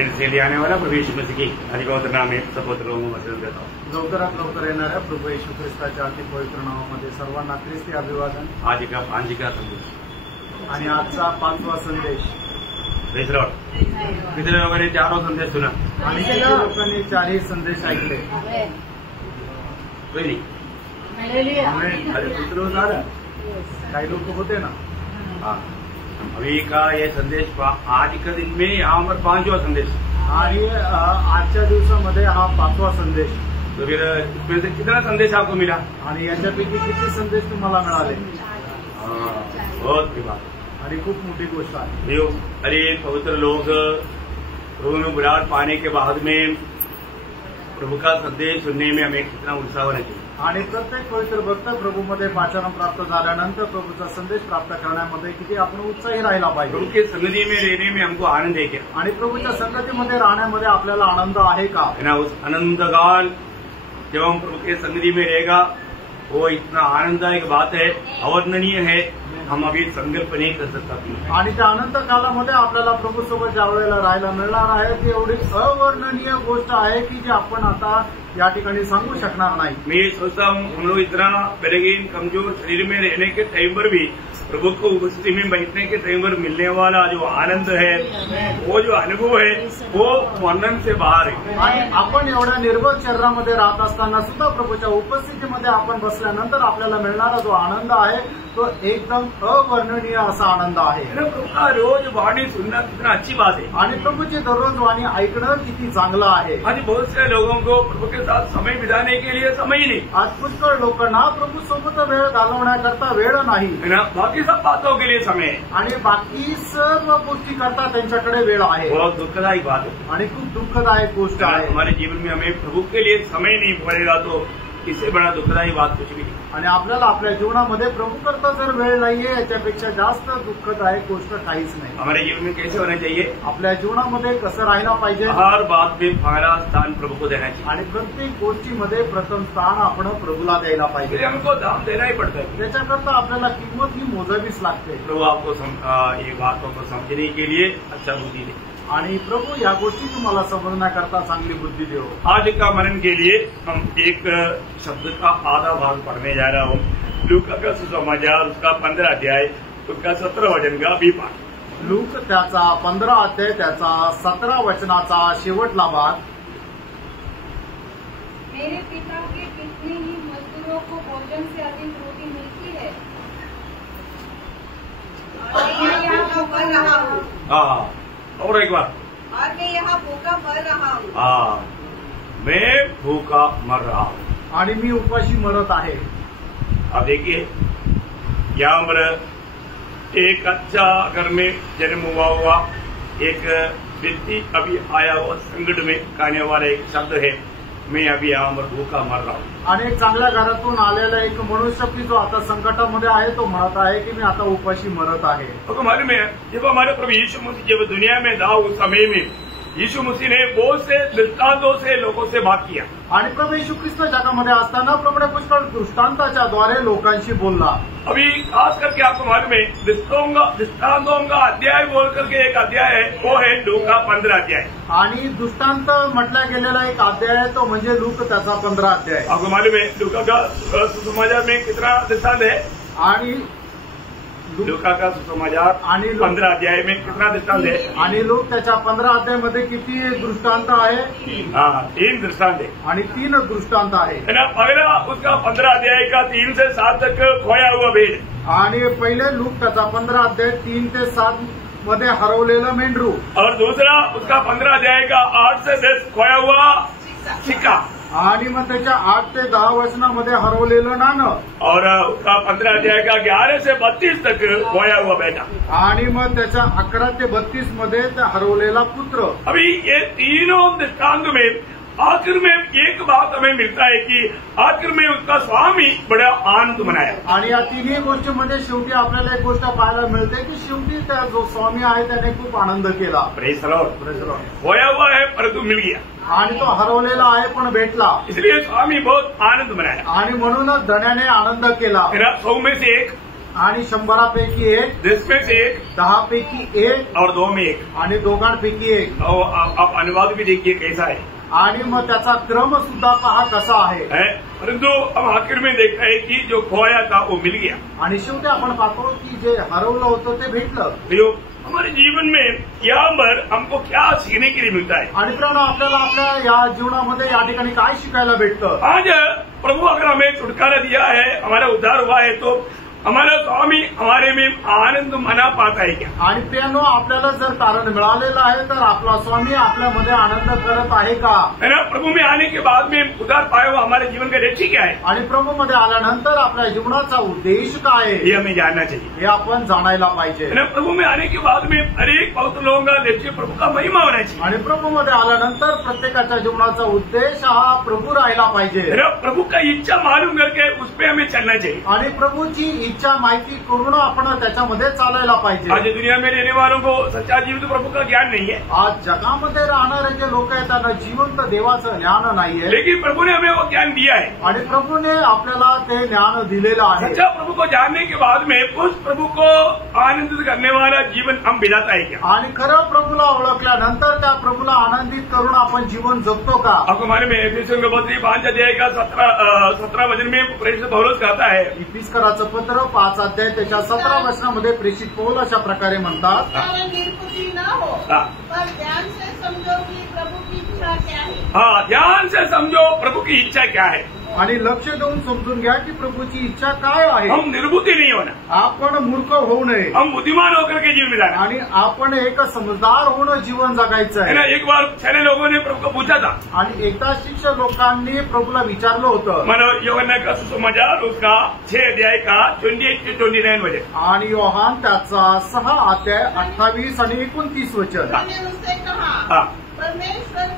जल्द से आने वाला प्रभु यीशु मसीह की अधिपवित्र नाम में सपोत्र लोगों को वचन देता हूँ। लवकरात लवकर येणाऱ्या प्रभू येशू ख्रिस्ताच्या अति पवित्र नावामध्ये सर्वांना ख्रिस्ती अभिवादन। आज का संदेश आणि आजचा 5वा संदेश। किती लोकांनी 4 संदेश सुना आणि किती लोकांनी 4ही संदेश ऐकले? अरे पुत्र झालं, काही लोक होते ना। हाँ, अभी का ये संदेश आज का दिन में यहाँ पर 5वां संदेश आणि आजच्या दिवसामध्ये हा 5वा संदेश। तो फिर इसमें से कितना संदेश आपको मिला आणि याच्यापैकी किती संदेश तुम्हाला मिळाले? बहुत की बात आणि खूप मोठी गोष्ट आहे। अरे पवित्र लोग प्रभु में बुलाहट पाने के बाद में प्रभु का संदेश सुनने में हमें कितना उत्साह होना चाहिए। आणि प्रत्येक पवित्र भक्त प्रभूमध्ये वाचन प्राप्त झाल्यानंतर प्रभूचा संदेश प्राप्त करण्यामध्ये किती आपण उत्साही राहिला पाहिजे। प्रभु के संगति में रहने में हमको आनंद है क्या? आणि प्रभूच्या संगतीमध्ये राहण्यामध्ये आपल्याला आनंद आहे का? उस आनंद काल जब हम प्रभु के संगति में रहेगा वो इतना आनंददायक बात है, अवर्णनीय है, हम अभी संकल्प नहीं कर सकता। आणि त्या अनंत कालामध्ये आपल्याला प्रभू सोबत ज्या वेळेला राहायला मिळणार आहे ती एवढी अवर्णनीय गोष्ट आहे की जी आपण आता या ठिकाणी सांगू शकणार नाही। मैं सोचता हूँ हम लोग इतना बलहीन कमजोर शरीर में रहने के टाइम पर भी प्रभु को उपस्थिति में बैठने के टाइम पर मिलने वाला जो आनंद है, वो जो अनुभव है, वो वर्णन से बाहर है। आणि आपण एवढ्या निर्बल शरीरामध्ये राहत असताना सुद्धा प्रभूच्या उपस्थितीमध्ये आपण बसल्यानंतर आपल्याला मिळणारा जो आनंद आहे तो एकदम अवर्णनीय असा आनंद आहे। प्रभु का रोज वाणी सुनना कितना अच्छी बात है। आणि प्रभूची दररोज वाणी ऐकणं किती चांगलं आहे। आज बहुत से लोगों को प्रभु के साथ समय बिताने के लिए समय ही नहीं। आज पुष्कळ लोकांना प्रभू सोबत वेळ घालवण्याकरता वेळ नाही, बाकी सब बातों के लिए समय है आणि बाकी सर्व गोष्टी करता त्यांच्याकडे वेळ आहे। बहुत दुखदायक बात है आणि खूप दुःखदायक गोष्ट आहे। हमारे जीवन में हमें प्रभु के लिए समय नहीं पड़ेगा तो इससे बड़ा दुखदायी बात कुछ भी नहीं। आणि आपल्याला आपल्या जीवनामध्ये प्रभू करता जर वेळ नाहीये याच्यापेक्षा जास्त दुःखदायक गोष्ट काहीच नाही। हमारे जीवन में कैसे होना चाहिए? आपल्या जीवनामध्ये कसं राहायला पाहिजे? हर बात में पहला स्थान प्रभु को देना चाहिए आणि प्रत्येक गोष्टीमध्ये प्रथम स्थान आपण प्रभूला द्यायला पाहिजे। हमको दाम देना ही पड़ता है। त्याच्याकरता आपल्याला किंमत ही मोजावीच लागते। प्रभु आपको ये बातों को समझने के लिए अच्छा बुद्धि दे आणि प्रभू या गोष्टी तुम्हाला समजण्याकरता चांगली बुद्धी देव। आज का मनन के लिए हम एक शब्द का आधा भाग पढ़ने जा रहा हूँ। लूका का सुसमाचार उसका 15 अध्याय उसका 17 वचन का भी पाठ। लूक त्याचा 15 अध्याय त्याचा 17 वचनाचा शेवटला भाग। मेरे पिता के कितने ही मजदूरों को भोजन से अधिक रोटी मिलती है और मैं यहाँ भूखा रहा हूँ। हाँ, और एक बार। और मैं यहाँ भूखा मर रहा हूँ। हाँ, मैं भूखा मर रहा हूँ आणि मी उपाशी मरत आहे। अब देखिए यहाँ पर एक अच्छा घर में जन्म हुआ एक व्यक्ति अभी आया हुआ संकट में कहने वाला एक शब्द है, मैं अभी यहाँ पर भूखा मर रहा हूँ। आणि एक चांगल्या घरातून आलेला एक मनुष्य की जो आता संकटामध्ये आहे तो म्हणत आहे की मी आता उपाशी मरत आहे। तो मालूम है जब हमारे प्रभु यीशु मसीह जब दुनिया में था उस समय में यीशु मसीह ने बहुत से दृष्टांतों से लोगों से बात किया। आणि प्रभू येशू ख्रिस्त जगामध्ये असताना प्रभूने पुष्कळ दृष्टांताच्या द्वारे लोकांशी बोलला। अभी खास करके आपको मालूम है दृष्टांतों का अध्याय बोल करके एक अध्याय है, वो है लूका 15 अध्याय। आणि दृष्टांत म्हटला गेलेला एक अध्याय है तो म्हणजे लूक त्याचा 15 अध्याय। आपको मालूम है लूका का सुसमाचार में कितना दृष्टांत है? आणि लूका का सुसमाचार आणि 15 अध्याय में कितना दृष्टांत है? आणि लोक त्याच्या 15 अध्यायामध्ये किती दृष्टांत आहे? 3 दृष्टांत है आणि 3 दृष्टांत आहे। पहला उसका 15 अध्याय का 3 से 7 तक खोया हुआ भेड़। आणि पहिले लूक त्याचा 15 अध्याय 3 ते 7 मध्ये हरवलेलं मेंढरू। और दूसरा उसका 15 अध्याय का 8 से 10 खोया हुआ सिक्का। आणि मग त्याच्या 8 ते 10 वचनामध्ये हरवलेलं नाणं। और उसका 15 अध्याय का 11 से 32 तक खोया हुआ बेटा। आणि मग त्याच्या 11 ते 32 मध्ये हरवलेला पुत्र। अभी ये तीनों दृष्टांत में आखिर में एक बात हमें मिलता है कि आखिर में उसका स्वामी बड़ा आनंद मनाया। आणि या तिन्ही गोष्टीमध्ये शेवटी आपल्याला एक गोष्ट पाहायला मिळते की शेवटी त्या जो स्वामी आहे त्याने खूप आनंद केला। Praise the Lord. खोया हुआ है परंतु मिल गया आणि तो हरवलेला आहे पण भेटला, इसलिए स्वामी बहुत आनंद मनाया आणि म्हणूनच धन्याने आनंद केला। 100 में से 1 आणि 100पैकी 1, 10 में से 1 10 पैकी 1 और 2 में 1। आणि 2पैकी 1। और आप अनुवाद भी देखिए कैसा है, आणि मग त्याचा क्रम सुद्धा पहा कसा आहे। परंतु हम आखिर में देखते हैं कि जो खोया था वो मिल गया। आणि शेवटी आपण पाहतो की जे हरवलं होतं ते भेटलं। तो हमारे जीवन में यहाँ पर हमको क्या सीखने के लिए मिलता है? आणि मित्रांनो, आपल्याला आपल्या या जीवनामध्ये या ठिकाणी काय शिकायला भेटतं? आज प्रभु अगर हमें छुटकारा दिया है, हमारा उद्धार हुआ है, तो हमारा स्वामी हमारे में आनंद मना पाता है क्या? आणि प्रियानो, आपल्याला जर तारण मिळालेलं आहे तर आपला स्वामी आपल्यामध्ये आनंद करत आहे का? है ना? प्रभु में आने के बाद में उद्धार पाया हुआ हमारे जीवन का लक्ष्य क्या है? आणि प्रभूमध्ये आल्यानंतर आपल्या जीवनाचा उद्देश काय आहे ये हमें जानना चाहिए, हे आपण जाणायला पाहिजे। है ना? प्रभु में आने के बाद में हर एक पवित्र लोगों का लक्ष्य प्रभु का महिमा होना चाहिए। आणि प्रभूमध्ये आल्यानंतर प्रत्येकाच्या जीवनाचा उद्देश हा प्रभू राहिला पाहिजे। है ना? प्रभु का इच्छा मालूम करके उस पर हमें चलना चाहिए। आणि प्रभूची इच्छा माहिती करून आपण त्याच्यामध्ये चालायला पाहिजे। आज दुनिया में रहने वालों को सच्चा जीवित प्रभु का ज्ञान नहीं है, आज जगामध्ये राहणारे जे लोक आहेत त्यांना जिवंत देवाचं ज्ञान नाहीये, लेकिन प्रभु ने हमें वो ज्ञान दिया है। आणि प्रभूने आपल्याला ते ज्ञान दिलेलं आहे। सच्चा प्रभु को जानने के बाद में उस प्रभु को आनंदित करने वाला जीवन हम बिताता है क्या? आणि खरं प्रभूला ओळखल्यानंतर त्या प्रभूला आनंदित करून आपण जीवन जगतो का? आपको हमारे में एफिसियों के पत्र 5 अध्याय का 17 वचन में प्रेरित पौलुस कहता है, इफिसकराचं पत्र 5 अध्याय त्याच्या 17 वचनामध्ये प्रेषित पौल अशा प्रकारे म्हणतात, निरकुटी न हो, पर ध्यान से समझो कि प्रभु की इच्छा क्या है। हाँ, ध्यान से समझो प्रभु की इच्छा क्या है। आणि लक्ष देऊन समजून घ्या की प्रभूची इच्छा काय आहे। हम निर्बुद्धि नहीं होना, आपण मूर्ख होऊ नये, हम बुद्धिमान होकर के जीवन बिताना। आणि आपण एक समजदार होणं जीवन जगायचं है ना? आहे। एक बार छाने लोगों ने प्रभु को पूछा था, आणि एकदा शिक्षक लोकांनी प्रभूला विचारलं होतं, मानो यूहन्ना का सुसमाचार उसका 6 अध्याय का 28 से 29 वचन, आणि योहान त्याचा 6 अध्याय 28 आणि 29 वचन। मैंने उससे कहा, हाँ, परमेश्वर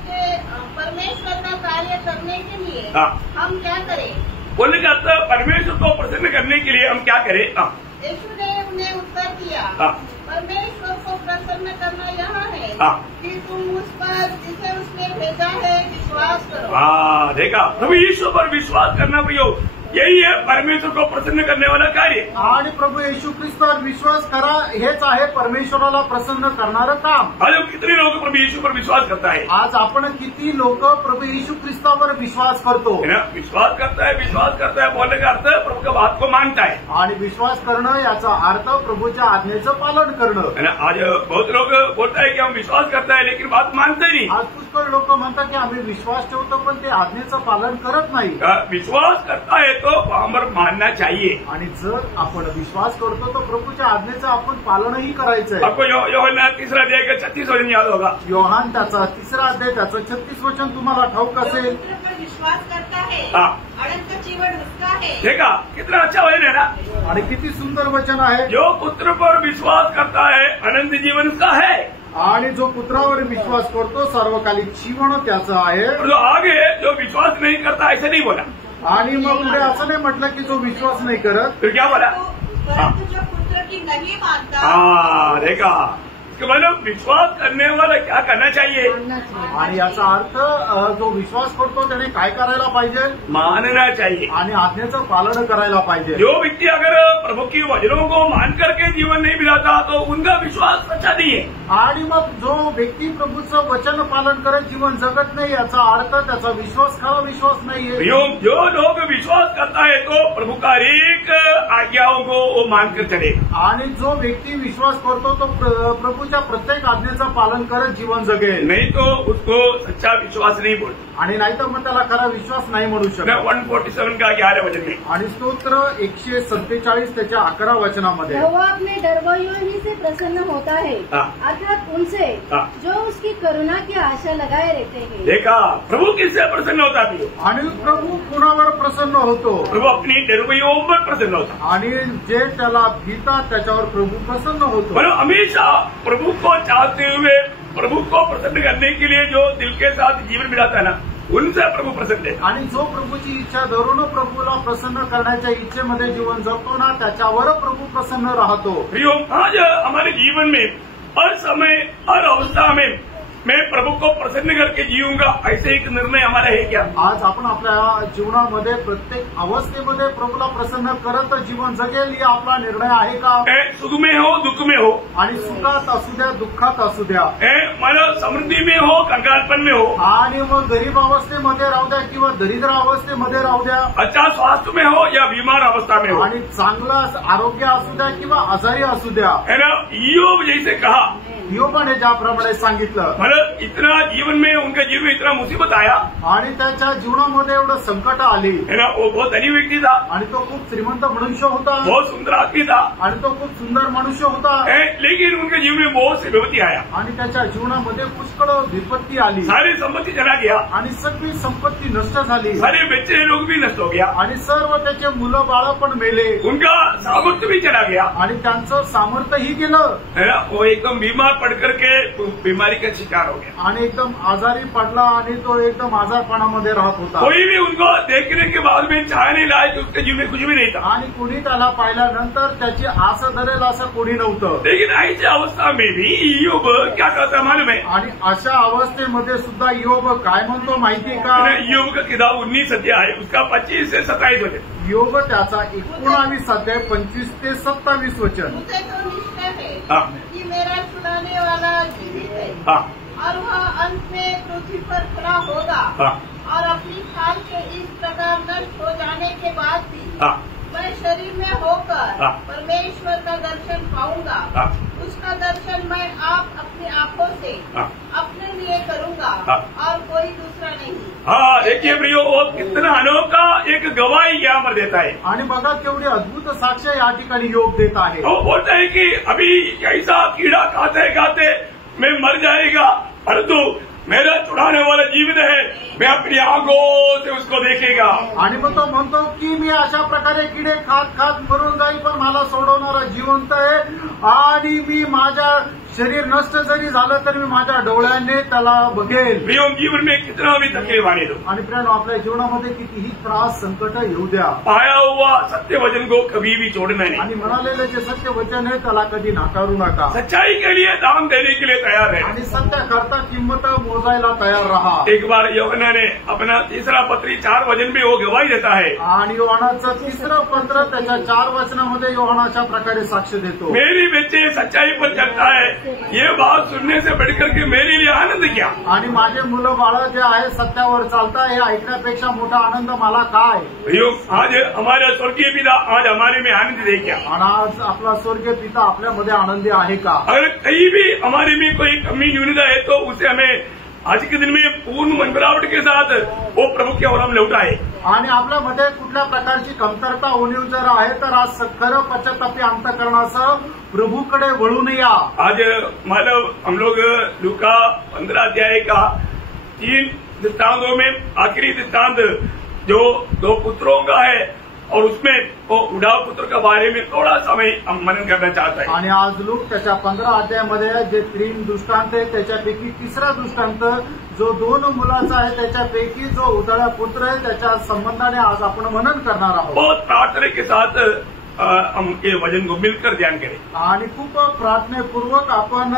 का कार्य करने के लिए हाँ, हम क्या करें? बोलने जाता परमेश्वर को प्रसन्न करने के लिए हम क्या करें? हाँ, यीशु ने उन्हें उत्तर दिया, हाँ, परमेश्वर को प्रसन्न करना यहाँ है हाँ, कि तुम उस पर जिसे उसने भेजा है विश्वास करो। हाँ, देखा, प्रभु यीशु पर विश्वास करना भैया यही है परमेश्वर को प्रसन्न करने वाला कार्य। आणि प्रभू येशू ख्रिस्तावर विश्वास करा, हेच आहे परमेश्वराला प्रसन्न करणारं काम। आज हम कितने लोग प्रभु यीशु पर विश्वास करता है? आज आपण किती लोक प्रभू येशू ख्रिस्तावर विश्वास करतो? है ना? विश्वास करता है बोलने का अर्थ प्रभु का बात को मानता है। आणि विश्वास करणं याचा अर्थ प्रभूच्या आज्ञेचं पालन करणं। है ना? आज बहुत लोग बोलता है कि हम विश्वास करता है लेकिन बात मानते नहीं। आज पुष्कळ लोक म्हणतात की आम्ही विश्वास ठेवतो पण ते आज्ञेचं पालन करत नाही। विश्वास करता है तो वहां पर मानना चाहिए। आणि जर आपण विश्वास करतो तर प्रभूच्या आज्ञेचं आपण पालनही करायचंय। आपको यूहन्ना 3 अध्याय का 36 वचन याद होगा। योहान त्याचा 3 अध्याय त्याचं 36 वचन तुम्हाला ठाऊक असेल। पुत्र पर विश्वास करता है, हाँ, अनंत जीवन उसका है। देखा कितना अच्छा वचन है ना? आणि किती सुंदर वचन आहे। जो पुत्र पर विश्वास करता है अनंत जीवन उसका है, आणि जो पुत्रावर विश्वास करतो सर्वकालिक जीवन त्याचं आहे। और जो आगे जो विश्वास नहीं करता ऐसा नहीं बोला। आणि मग पुढे असं नाही म्हटलं की जो विश्वास नाही करत, फिर क्या बोला? परंतु जो पुत्र की नहीं मानता, हाँ, देखा, इसका मतलब विश्वास करने वाला क्या करना चाहिए? आणि याचा अर्थ जो विश्वास करतो त्याने काय करायला पाहिजे? मानना चाहिए। आणि आज्ञेचं पालन करायला पाहिजे। जो व्यक्ति अगर प्रभु की वचनों को मान करके जीवन नहीं बिताता तो उनका विश्वास सच्चा नहीं है। आणि मग जो व्यक्ती प्रभूचं वचन पालन करत जीवन जगत नाही याचा अर्थ त्याचा विश्वास खरा विश्वास नाहीये। जो लोग विश्वास करता है तो प्रभु का एक आज्ञाओं को वो मानकर चले। आणि जो व्यक्ती विश्वास करतो तो प्रभूच्या प्रत्येक आज्ञेचं पालन करत जीवन जगेल, नहीं तो उसको सच्चा विश्वास नहीं बोलते। आणि नाहीतर मग त्याला खरा विश्वास नाही म्हणू शकत। 147 का 11 वचन में आणि स्तोत्र 147 त्याच्या 11 वचनामध्ये, यहोवा अपने डरवैयों ही से प्रसन्न होता है, हाँ, अर्थात उनसे हाँ, जो उसकी करुणा की आशा लगाए रहते हैं। देखा, प्रभु किससे प्रसन्न होता है? आणि प्रभू कुणावर प्रसन्न होतो? प्रभु अपनी डरवैयों पर प्रसन्न होता। आणि जे त्याला भीतात त्याच्यावर प्रभू प्रसन्न होतो। मतलब हमेशा प्रभु को चाहते हुए प्रभु को प्रसन्न करने के लिए जो दिल के साथ जीवन बिताता है ना, उनसे प्रभु प्रसन्न है। आणि जो प्रभूची इच्छा धरून प्रभूला प्रसन्न करण्याच्या इच्छेमध्ये जीवन जगतो ना त्याच्यावर प्रभु प्रसन्न राहतो। प्रियो, आज हमारे जीवन में हर समय हर अवस्था में मैं प्रभु सबको प्रसन्न करके जीऊंगा, ऐसे एक निर्णय हमारा है क्या? आज आपण आपल्या जीवनामध्ये प्रत्येक अवस्थेमध्ये प्रभूला प्रसन्न करत जीवन जगेल ही आपला निर्णय आहे का? सुख में हो दुख में हो, आणि सुखात असू द्या दुःखात असू द्या, मला समृद्धी में हो कंगालपन में हो, आणि मग गरीब अवस्थेमध्ये राहू द्या किंवा दरिद्र अवस्थेमध्ये राहू द्या, अच्छा स्वास्थ्य में हो या बीमार अवस्था में हो, आणि चांगलं आरोग्य असू द्या किंवा आजारी असू द्या, है ना? ईयोब जैसे कहा, योबाने ज्याप्रमाणे सांगितलं, मतलब इतना जीवन में उनके जीवन में इतना मुसीबत आया, आणि त्याच्या जीवनामध्ये एवढं संकट आली, है ना? वो बहुत धनी व्यक्ति था, आणि तो खूप श्रीमंत मनुष्य होता, बहुत सुंदर आदमी था, आणि तो खूप सुंदर मनुष्य होता, लेकिन उनके जीवन में बहुत सी विपत्ति आया, आणि त्याच्या जीवनामध्ये पुष्कळ विपत्ती आली, सारी संपत्ति चला गया, आणि सगळी संपत्ती नष्ट झाली, सारे बच्चे लोग भी नष्ट हो गया, आणि सर्व त्याचे मुलं बाळ पण मेले, उनका सामर्थ्य भी चला गया, आणि त्यांचं सामर्थ्यही गेलं, है ना? वो एकदम बीमार पड़ करके बीमारी का शिकार हो गया, आणि एकदम आजारी पडला, आणि तो एकदम आजारपणामध्ये राहत होता, कोई भी उनको देखने के बाद में चाहने लायक उसके जीवन में कुछ भी नहीं था, आणि कुणी त्याला पाहिल्यानंतर त्याची आस धरेल असं कोणी नव्हतं. लेकिन ऐसी अवस्था में भी ईयोब क्या कहता है मालूम है? आणि अशा अवस्थेमध्ये सुद्धा योग काय म्हणतो माहितीये का? ईयोब का किताब 19 अध्याय उसका 25 से 27 वचन, योग त्याचा 19 अध्याय 25 ते 27 वचन. मुझे तो निश्चय है हाँ कि मेरा छुड़ाने वाला जीवित है हाँ और वह अंत में पृथ्वी पर खड़ा होगा, हाँ और अपनी खाल के इस प्रकार नष्ट हो जाने के बाद भी हाँ मैं शरीर में होकर हाँ। परमेश्वर का दर्शन पाऊंगा, हाँ। उसका दर्शन मैं अपनी आंखों से हाँ। अपने लिए करूंगा, हाँ। और कोई दूसरा नहीं. हाँ देखिए प्रियो, वो कितना अनोखा एक गवाही यहाँ पर देता है. आणि बघा केवढी अद्भुत साक्ष या ठिकाणी योग देत आहे. वो बोलता है कि अभी ऐसा कीड़ा खाते खाते मैं मर जाएगा, परंतु मेरा छुड़ाने वाला जीवित है, मैं अपनी आंखों से उसको देखेगा. आणि मग तो म्हणतो की मी अशा प्रकारे किडे खात खात मरून जाईल, पण मला सोडवणारा जिवंत आहे, आणि मी माझ्या शरीर नष्ट जरी झालं तरी मी माझ्या डोळ्याने त्याला बघेल. प्रियो, जीवन में कितना भी तकलीफ आने दो, आणि प्रियानो, आपल्या जीवनामध्ये कितीही त्रास संकट येऊ द्या, आया हुआ सत्य वचन को कभी भी छोड़ना नहीं. आणि म्हणालेलं जे सत्य वचन आहे त्याला कधी नाकारू नका, सच्चाई के लिए दाम देने के लिए तैयार है. आणि सत्य करता किंमत मोजायला तयार रहा. एक बार यूहन्ना ने अपना तीसरा पत्री 4 वचन में वो गवाही देता है, आणि योहानाचं 3रं पत्र त्याच्या 4 वचनामध्ये योहान अशा प्रकारे साक्ष देतो. मेरी बच्चे सच्चाई पर चलता है, ये बात सुनने से बढ़कर के मेरे लिए आनंद क्या. आणि माझे मुलं बाळ जे आहे सत्यावर चालता हे ऐकण्यापेक्षा मोठा आनंद मला काय. आज हमारा स्वर्गीय पिता आज हमारे में आनंद दे क्या. आणि आज आपला स्वर्गीय पिता आपल्यामध्ये आनंदी आहे का. अगर कहीं भी हमारे में कोई कमी न्यूनता है तो उसे हमें आज के दिन में पूर्ण मनबरावट के साथ वो प्रभु के ओर हम लौटाए. आणि आपल्यामध्ये कुठल्या प्रकारची कमतरता उणीव जर आहे तर आज खरं पश्चातापी अंतःकरणासह प्रभूकडे वळून या. आज मतलब हम लोग लूका 15 अध्याय का 3 दृष्टांतों में आखिरी दृष्टांत जो 2 पुत्रों का है, और उसमें वो उड़ाव पुत्र के बारे में थोड़ा समय हम मनन करना चाहता है. आणि आज लूक त्याच्या 15 अध्यायामध्ये जे 3 दृष्टांत आहे त्याच्यापैकी 3रा दृष्टांत जो 2 मुलाचा आहे त्याच्यापैकी जो उदळा पुत्र आहे त्याच्या संबंधाने आज आपण मनन करणार आहोत. बहुत प्रार्थना के साथ हम ये वचन को मिलकर ध्यान करें. आणि खूप प्रार्थनेपूर्वक आपण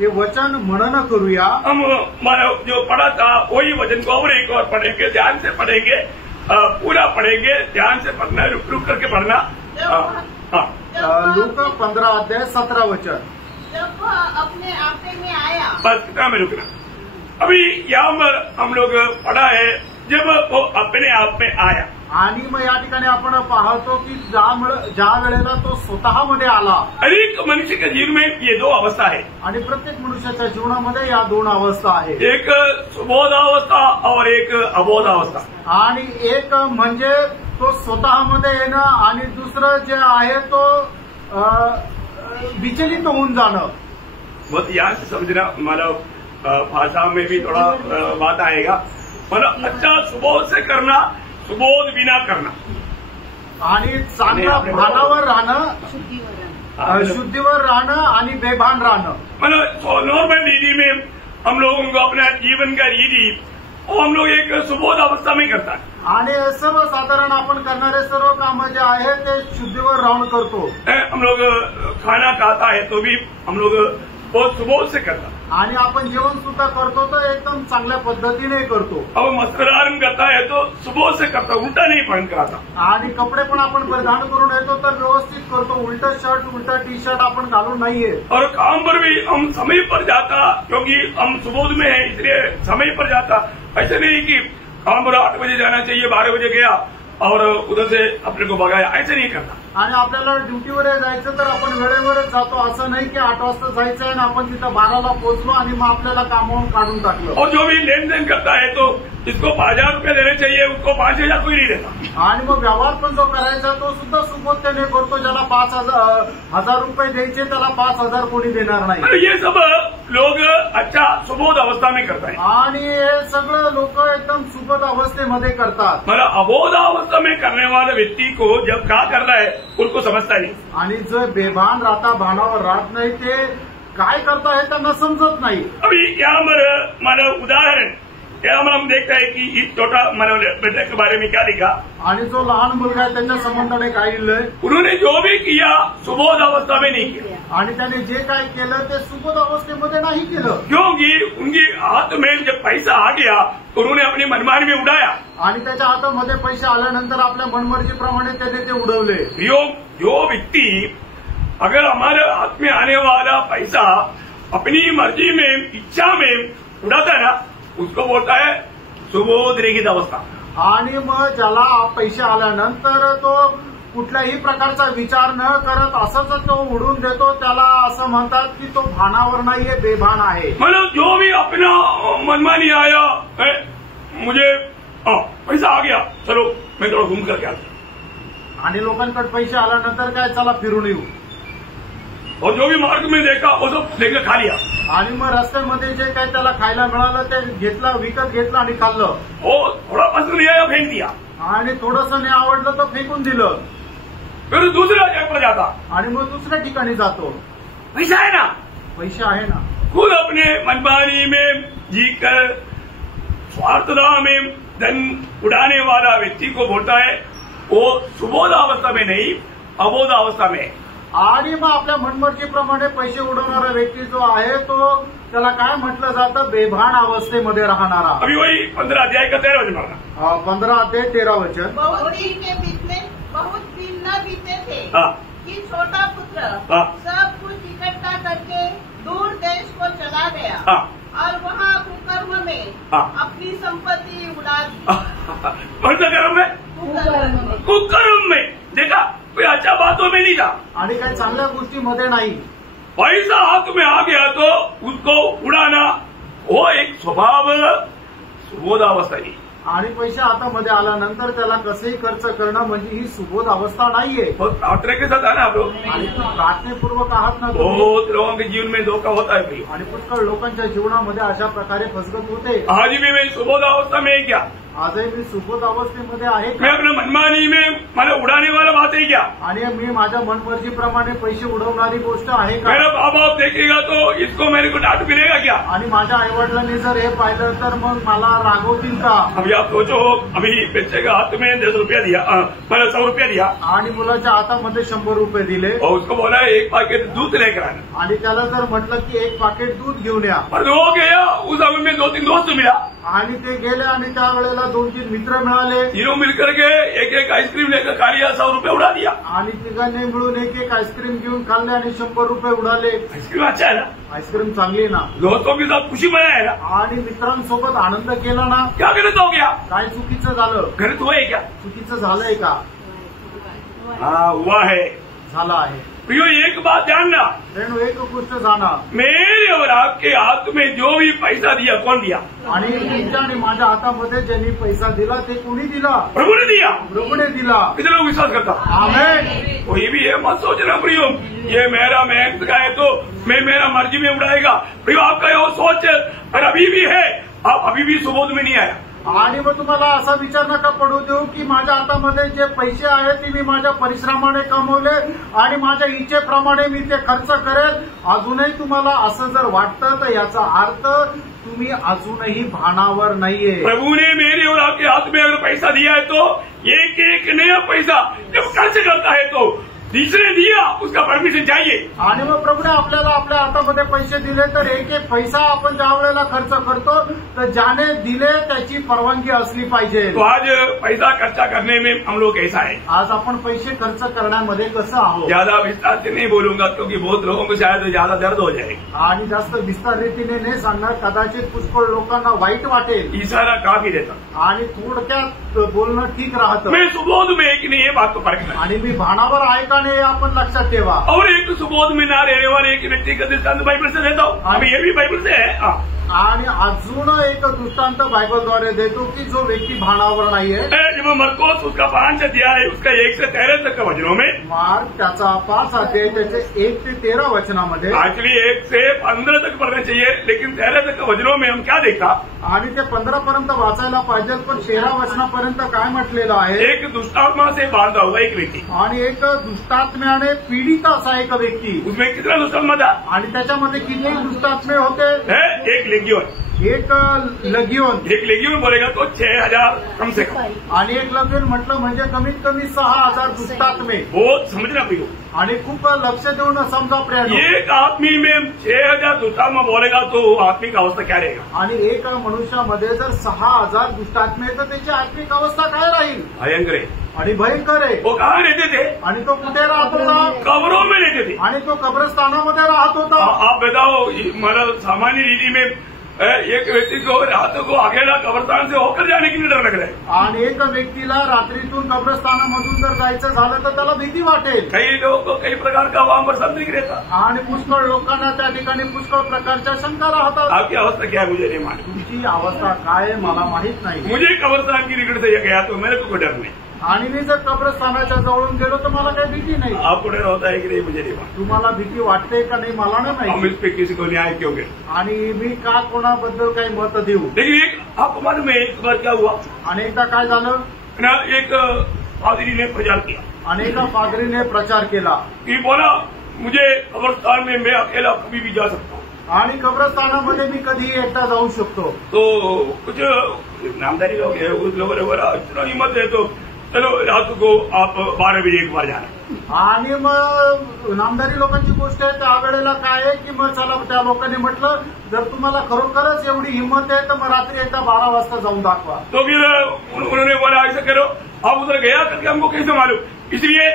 हे वचन मनन करूया. हम हमारा जो पढ़ा था वही वचन को और एक और पढ़ेंगे, ध्यान से पढ़ेंगे, पूरा पढ़ेंगे, ध्यान से पढ़ना, रुक रुक करके पढ़ना. लूक 15 अध्याय 17 वचन. जब वह अपने आपे में आया, बस कितना में रुकना. अभी यहाँ पर हम लोग पढ़ा है जब वो अपने आप में आया. आणि मग या ठिकाणी आपण पाहतो की ज्या वेळेला तो स्वतःमध्ये आला. हर एक मनुष्य के जीवन में ये 2 अवस्था है. आणि प्रत्येक मनुष्याच्या जीवनामध्ये या 2 अवस्था आहेत. एक सुबोध अवस्था और एक अबोध अवस्था. आणि एक म्हणजे तो स्वतःमध्ये येणं, आणि दुसरं जे आहे तो विचलित होऊन जाणं. बहुत यहाँ से समझना, मतलब भाषा में भी थोड़ा बात आएगा. मतलब अच्छा सुबोध से करना, सुबोध बिना करना, आणि चांगल्या भानावर राहणं, शुद्धीवर राहणं आणि बेभान राहणं. मतलब नॉर्मल रीति में हम लोगों को अपना जीवन का रीति वो हम लोग एक सुबोध अवस्था में करता है. आणि सर्वसाधारण आपण करणारे सर्व कामं जे आहे ते शुद्धीवर राहून करतो. हम लोग खाना खाता है तो भी हम लोग बहुत सुबोध से करता. आणि आपण जेवण सुद्धा करतो तर एकदम चांगल्या पद्धतीने करतो. अब वस्त्रारण करता है तो सुबह से करता, उल्टा नहीं पहन कर आता. आणि कपडे पण आपण परिधान करून येतो तर व्यवस्थित करतो. उलट शर्ट उलटा टी शर्ट आपण घालून नाहीये. और काम पर भी हम समय पर जाता, क्योंकि हम सुबोध में है इसलिए समय पर जाता. ऐसे नहीं कि काम पर 8 बजे जाना चाहिए, 12 बजे गया और उधर से अपने को भगाया, ऐसे नहीं करता. आणि आपल्याला ड्युटीवर जायचं तर आपण वेळेवरच जातो. असं नाही की 8 वाजता जायचं आहे आणि आपण तिथं 12ला पोहोचलो आणि मग आपल्याला कामावून काढून टाकलं. और जो भी लेन देन करता है तो जिसको 5,000 रुपये देने चाहिए उसको 5,000 कोई नहीं देता. आणि मग व्यवहार पण जो करायचा तो सुद्धा सुबोधतेने करतो. ज्याला 5,000 रुपये द्यायचे त्याला 5,000 कोणी देणार नाही. और ये सब लोग अच्छा सुबोध अवस्था में करता है. आणि हे सगळं लोक एकदम सुबोध अवस्थेमध्ये करतात. मतलब अबोध अवस्था में करने वाले व्यक्ति को जब क्या कर रहा है उनको समझता नहीं. आणि जो बेभान राहता, भानावर राहत नाही ते काय करता हे त्यांना समजत नाही. अभी यहाँ पर मानो उदाहरण यहाँ पर हम देखते हैं कि इस छोटा मानो बेटे के बारे में क्या लिखा. आणि जो लहान मुलगा आहे त्यांच्या संबंधाने काय लिहिलंय. उन्होंने जो भी किया सुबोध अवस्था में नहीं किया. आणि त्याने जे काय केलं ते सुबोध अवस्थेमध्ये नाही केलं. क्योंकि उनकी हाथ में जब पैसा आ गया तो उन्होंने अपनी मनमानी में उड़ाया. आणि त्याच्या हातामध्ये पैसे आल्यानंतर आपल्या मनमर्जीप्रमाणे त्याने ते उडवले. जो व्यक्ति अगर हमारे हाथ में आने वाला पैसा अपनी मर्जी में इच्छा में उड़ाता है ना उसको बोलता है सुबोध रहित अवस्था. आणि मग ज्याला पैसे आल्यानंतर तो कुठल्याही प्रकारचा विचार न करत असंच तो उडून देतो त्याला असं म्हणतात की तो भानावर नाहीये, बेभान आहे. मतलब जो भी अपना मनमानी आया मुझे पैसा आ गया चलो मैं थोड़ा घूम करके आता. आणि लोकांकडे पैसे आल्यानंतर काय चला फिरून येऊ. और जो भी मार्ग में देखा वो सब लेकर खा लिया. आणि मग रस्त्यामध्ये जे काय त्याला खायला मिळालं ते घेतलं, विकत घेतलं आणि खाल्लं. वो थोड़ा पसंद नहीं आया फेंक दिया. आणि थोडंसं नाही आवडलं तर फेकून दिलं. फिर दूसरा जगह पर जाता. आणि मग दुसऱ्या ठिकाणी जातो. पैसा है ना, पैसे आहे ना. खुद अपने मनमानी में जीकर स्वार्थता में धन उड़ाने वाला व्यक्ति को बोलता है वो सुबोध अवस्था में नहीं अबोध अवस्था में है. आणि मग आपल्या मनमर्जीप्रमाणे पैसे उडवणारा व्यक्ती जो आहे तो त्याला काय म्हटलं जातं, बेभान अवस्थेमध्ये राहणारा. अभी वही 15 अध्याय का 13 वचन पढ़ना. 15 अध्याय 13 वचन. बहुत दिन के बीच में बहुत दिन न बीते थे कि छोटा पुत्र सब कुछ इकट्ठा करके दूर देश को चला गया और वहाँ कुकर्म में अपनी संपत्ति उड़ा दी. कुकर्म में, कुकर्म में देखा कोई अच्छा बातों में नहीं था. आणि काही चांगल्या गोष्टीमध्ये नाही. पैसा हाथ में आ गया तो उसको उड़ाना वो एक स्वभाव सुबोध अवस्था नहीं. आणि पैसे हातामध्ये आल्यानंतर त्याला कसंही खर्च करणं म्हणजे ही सुबोध अवस्था नाहीये. बहुत प्रार्थना के साथ है ना आप लोग. आणि प्रार्थनेपूर्वक आहात ना. बहुत लोगों के जीवन में धोखा होता है भाई. आणि पुष्कळ लोकांच्या जीवनामध्ये अशा प्रकारे फसगत होते. आज भी मैं सुबोध अवस्था में क्या आजही मी सुबोध अवस्थेमध्ये आहे. मैं अपने मनमानी में मला उड़ाने वाला बात है क्या. आणि मी माझ्या मनमर्जीप्रमाणे पैसे उडवणारी गोष्ट आहे का. मेरा माँ बाप देखेगा तो इसको मेरे को डांट मिलेगा क्या. आणि माझ्या आईवडिलांनी जर हे पाहिलं तर मग मला रागवतील का. अभी आप सोचो अभी बच्चे का हाथ में 10 रुपया दिया, मैंने 100 रुपया दिया आणि मुलाच्या हातामध्ये 100 रुपये दिले और उसको बोला एक पैकेट दूध लेकर आना. आणि त्याला जर म्हटलं की एक पाकिट दूध घेऊन या. और वो गया उस समय में 2-3 दोस्त मिला. आणि ते गेले आणि त्यावेळेला 2-3 मित्र मिळाले. तीनों मिलकर के एक आइसक्रीम लेकर खा लिया, 100 रुपये उड़ा दिया. आणि तिघांनी मिळून एक आईस्क्रीम घेऊन खाल्ले आणि 100 रुपये उडाले. आइसक्रीम अच्छा है ना, आईस्क्रीम चांगली ना. दोस्तों के साथ खुशी मनाया ना. आणि मित्रांसोबत आनंद केला ना. क्या गलत हो गया. काय चुकीचं झालं. गलत हुआ है क्या. चुकीचं झालंय का. हाँ हुआ है. झालं आहे. प्रियो एक बात जानना, तेणू एक गोष्ट जाणा. मेरे और आपके हाथ में जो भी पैसा दिया कौन दिया. आणि तुमच्या आणि माझ्या हातामध्ये ज्यांनी पैसा दिला ते कोणी दिला. प्रभु ने दिया. प्रभूने दिला. कितने लोग विश्वास करता. आमेन. कोई भी ये मत सोचना प्रियो ये मेरा मेहनत का है तो मैं मेरा मर्जी में उड़ाएगा. प्रियो आपका ये सोच और अभी भी है, आप अभी भी सुबोध में नहीं आया. आणि मग तुम्हाला असा विचार नका पडू देऊ की माझ्या हातामध्ये जे पैसे आहेत ते मी माझ्या परिश्रमाने कमवले आणि माझ्या इच्छेप्रमाणे मी ते खर्च करेल. अजूनही तुम्हाला असं जर वाटतं तर याचा अर्थ तुम्ही अजूनही भानावर नाहीये. प्रभु ने मेरे और आपके हाथ में अगर पैसा दिया है तो एक नया पैसा जब खर्च करता है तो तीसरे दिया उसका परमिशन चाहिए। आणि मग प्रभूने आपल्याला आपल्या हातामध्ये पैसे दिले तर एक एक पैसा आपण ज्या वेळेला खर्च करतो तर ज्याने दिले त्याची परवानगी असली पाहिजे। तो आज पैसा खर्चा करने में हम लोग कैसा है? आज आपण पैसे खर्च करण्यामध्ये कसं आहोत? ज्यादा विस्तार से नहीं बोलूंगा क्योंकि बहुत लोगों को शायद ज्यादा दर्द हो जाएगा आणि जास्त विस्तार रीतीने नाही सांगणार, कदाचित पुष्कळ लोकांना वाईट वाटेल। इशारा काफी देता आणि थोडक्यात बोलणं ठीक राहतं। मैं सुबोध में एक नहीं ये बात को परखना आणि मी भानावर आहे का नाही आपण लक्षात ठेवा। और एक सुबोध में ना रहने वाले एक व्यक्ति का दृष्टांत बाइबल से देता हूँ। अभी ये भी बाइबल से है। आणि अजून एक दृष्टांत बायबलद्वारे देतो की जो व्यक्ती भानावर नाहीये। जब मरकोस उसका 5 अध्याय है उसका 1 से 13 तक का वचनों में, मार्क त्याचा 5 अध्याय त्याचे 1 ते 13 वचनामध्ये, एक्चुअली 1 से 15 तक पढ़ना चाहिए लेकिन 13 तक का वचनों में हम क्या देखा? आणि ते 15 पर्यंत वाचायला पाहिजे पण 13 वचनापर्यंत काय म्हटलेलं आहे? एक दुष्टात्मा से बांधा हुआ एक व्यक्ती आणि एक दुष्टात्म्याने पीडित असा एक व्यक्ती। उसमें कितना दुष्टात्मा था? आणि त्याच्यामध्ये किती दुष्टात्मे होते? एक लेगियोन। एक लगियोन बोलेगा तो 6000 कम से कम। आणि एक लगियोन म्हटलं म्हणजे कमीत कमी 6000 दुष्टात्मे। बहुत समझना प्रियो आणि खूप लक्ष देऊन समजा प्रियानो। एक आदमी में 6000 दुष्टात्मा बोलेगा तो आत्मिक अवस्था क्या रहेगा? आणि एक मनुष्यामध्ये जर 6000 दुष्टात्मे तर त्याची आत्मिक अवस्था काय राहील? भयंकर है आणि भयंकर आहे। वो कहाँ रहते थे? आणि तो कुठे राहत होता? कब्रों में रहते थे। आणि तो कब्रस्तानामध्ये राहत होता। आप बताओ मतलब सामान्य रीति में एक व्यक्ति को रात को अकेला कब्रस्तान से होकर जाने के लिए डर लग रहा है। आणि एक व्यक्तीला रात्रीतून कब्रस्तानामधून जर जायचं झालं तर त्याला भीती वाटेल। कई लोगों को कई प्रकार का वहां पर संदिग्ध रहता। आणि पुष्कळ लोकांना त्या ठिकाणी पुष्कळ प्रकारच्या शंका राहतात। आपकी अवस्था क्या है मुझे नहीं मालूम। तुमची अवस्था काय मला माहित नाही। मुझे कब्रस्तान की निकट से गया तो मेरे को कोई डर नहीं। आणि मी जर कब्रस्तानाच्या जवळून गेलो तर मला काही भीती नाही। आपको डर होता है कि नहीं मुझे नहीं मालूम। तुम्हाला भीती वाटते का नाही मला नाही हम माहिती। इस पे किसी को न्याय क्यों गए? आणि मी का कोणाबद्दल काही मत देऊ? लेकिन एक आपको मालूम है एक बार क्या हुआ? अनेकदा काय झालं ना एक पादरी ने प्रचार किया। अनेका पादरीने प्रचार केला कि बोला मुझे कब्रस्तान में मैं अकेला कभी भी जा सकता हूँ। आणि कब्रस्तानामध्ये मी कधीही एकटा जाऊ शकतो। तो कुछ नामदारी लोग है उस लोगों ने बोला इतना हिम्मत है तो चलो रात को आप 12 बजे एक बार जाना। आणि मग नामदारी लोकांची गोष्ट आहे त्यावेळेला काय आहे की मग चला त्या लोकांनी म्हटलं जर तुम्हाला खरोखरच एवढी हिंमत आहे तर मग रात्री एकदा 12 वाजता जाऊन दाखवा। तो फिर उन्होंने बोला ऐसा करो आप उधर गया करके हमको कैसे मालूम? इसलिए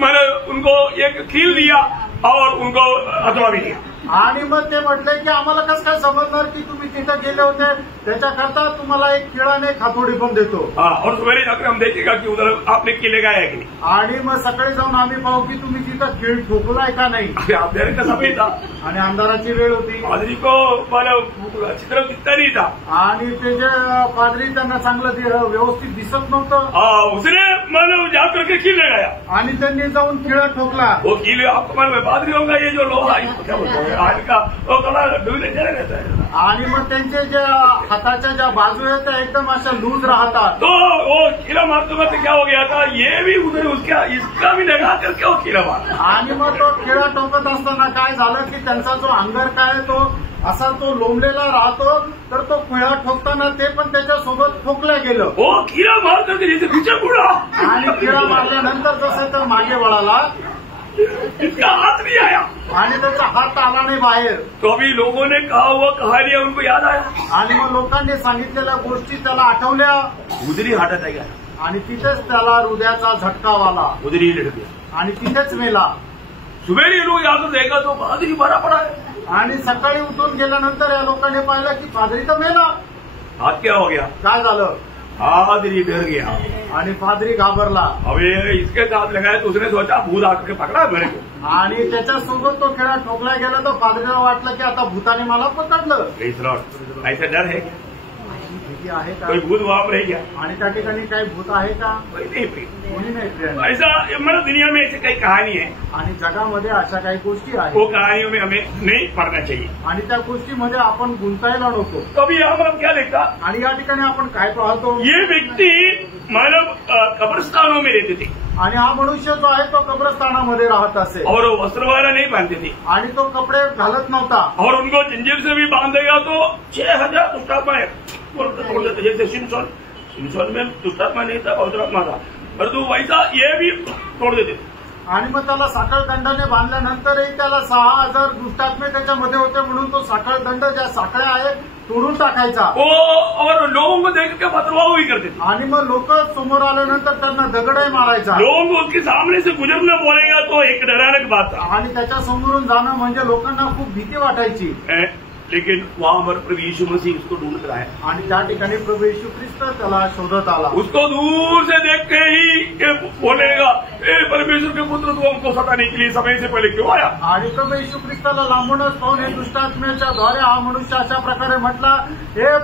मैंने उनको एक कील दिया और उनको हथौड़ा भी दिया। आणि मग ते म्हटले की आम्हाला कसं काय समजणार की तुम्ही तिथं गेले होते, त्याच्याकरता तुम्हाला एक खिळाने खातोडी पण देतो। और सवेरे जाकर हम देखेगा कि उधर आपने किले गाया है कि नहीं। आणि मग सकाळी जाऊन आम्ही पाहू की तुम्ही तिथं खीळ ठोकलाय का नाही। आप देर का समय था आणि अंधाराची वेळ होती। पादरी को अच्छी तरह दिखता नहीं था। आणि ते जे पादरी त्यांना चांगलं व्यवस्थित दिसत नव्हतं। उसने मानो जा करके कील लगाया आणि त्यांनी जाऊन खिळा ठोकला। वो कील आपको मालूम है पादरी होगा ये जो लोहा क्या बोलते हैं आज का वो थोड़ा ढूंढने चले रहता है। आणि मग त्यांचे जे हाताच्या ज्या बाजू आहेत त्या एकदम अशा लूज राहतात। तो वो कीला मारते मारते क्या हो गया था ये भी उधर उसका इसका भी लगा करके वो कीला मारा। आणि मग तो खिळा ठोकत असताना काय झालं की त्यांचा जो अंगर काय तो असा तो लोंबलेला राहतो तर तो खिळा ठोकताना ते पण त्याच्यासोबत ठोकलं गेलं। वो कीला मार करके जैसे पीछे मुड़ा आणि खिळा मारल्यानंतर जसं तर मागे वळाला इसका हाथ नहीं आया आणि त्याचा हात आला नाही बाहेर। तो अभी लोगों ने कहा हुआ कहानियां उनको याद आया आणि मग लोकांनी सांगितलेल्या गोष्टी त्याला आठवल्या। उधरी हार्ट अटॅक आया आणि तिथेच त्याला हृदयाचा झटका आला उधरी लड़ गया आणि तिथेच मेला। सुबह लोग याद देखा तो पादरी भरा पड़ा है। आणि सकाळी उठून गेल्यानंतर या लोकांनी पाहिलं की पादरी तर मेला। हाथ क्या हो गया? काय झालं? पादरी डर गया आणि पादरी घाबरला। अब ये इसके साथ लगाया तो उसने सोचा भूत आकर के पकड़ा मेरे को। आणि त्याच्यासोबत तो खेळा ठोकला गेला तर पादरीला वाटलं की आता भूताने मला पकडलं। ऐसा डर है भीती आहे का? कोई भूत वहां पर है क्या? आणि त्या ठिकाणी काही भूत आहे का? कोई नहीं भाई। कोणी नाही प्रिय। ऐसा मतलब दुनिया में ऐसी कई कहानी है आणि जगामध्ये अशा काही गोष्टी आहेत वो कहानियों में हमें नहीं पढ़ना चाहिए। आणि त्या गोष्टीमध्ये आपण गुंतायला नको। तो अभी यहाँ पर हम क्या देखता? आणि या ठिकाणी आपण काय पाहतो? ये व्यक्ति मतलब कब्रिस्तानों में रहते थे आणि हा मनुष्य जो आहे तो कब्रस्तानामध्ये राहत असे और वस्त्र वगैरह नहीं पहनते थे आणि तो कपडे घालत नव्हता। और उनको जंजीर से भी बांधेगा तो 6000 दुष्टात्मा है तोड़ देते जैसे सिमसोन में दुष्टात्मा नहीं था पवित्रात्मा था परंतु वैसा ये भी तोड़ देते। आणि मग त्याला साखळदंडाने बांधल्यानंतरही त्याला 6,000 दुष्टात्मे त्याच्यामध्ये होते, म्हणून तो साखळदंड ज्या साखळ्या आहेत तोडून टाकायचा. और लोगों को देख के पथरवाह भी करते थे. आणि मग लोक समोर आल्यानंतर त्यांना दगडही मारायचा. लोगों को उसके सामने से गुजरना बोलेगा तो एक डराने की बात था. आणि त्याच्या समोरून जाणं म्हणजे लोकांना खूप भीती वाटायची. लेकिन वहां पर प्रभु यीशु मसीह उसको ढूंढ रहा है. आणि त्या ठिकाणी प्रभू येशू ख्रिस्त त्याला शोधत आला. उसको दूर से देख के ही बोलेगा, ए परमेश्वर के पुत्र तू हमको सताने के लिए समय से पहले क्यों आया. आणि प्रभू येशू ख्रिस्ताला लांबूनच पाहून हे दुष्टात्म्याच्या द्वारे हा मनुष्य अशा प्रकारे म्हटला, हे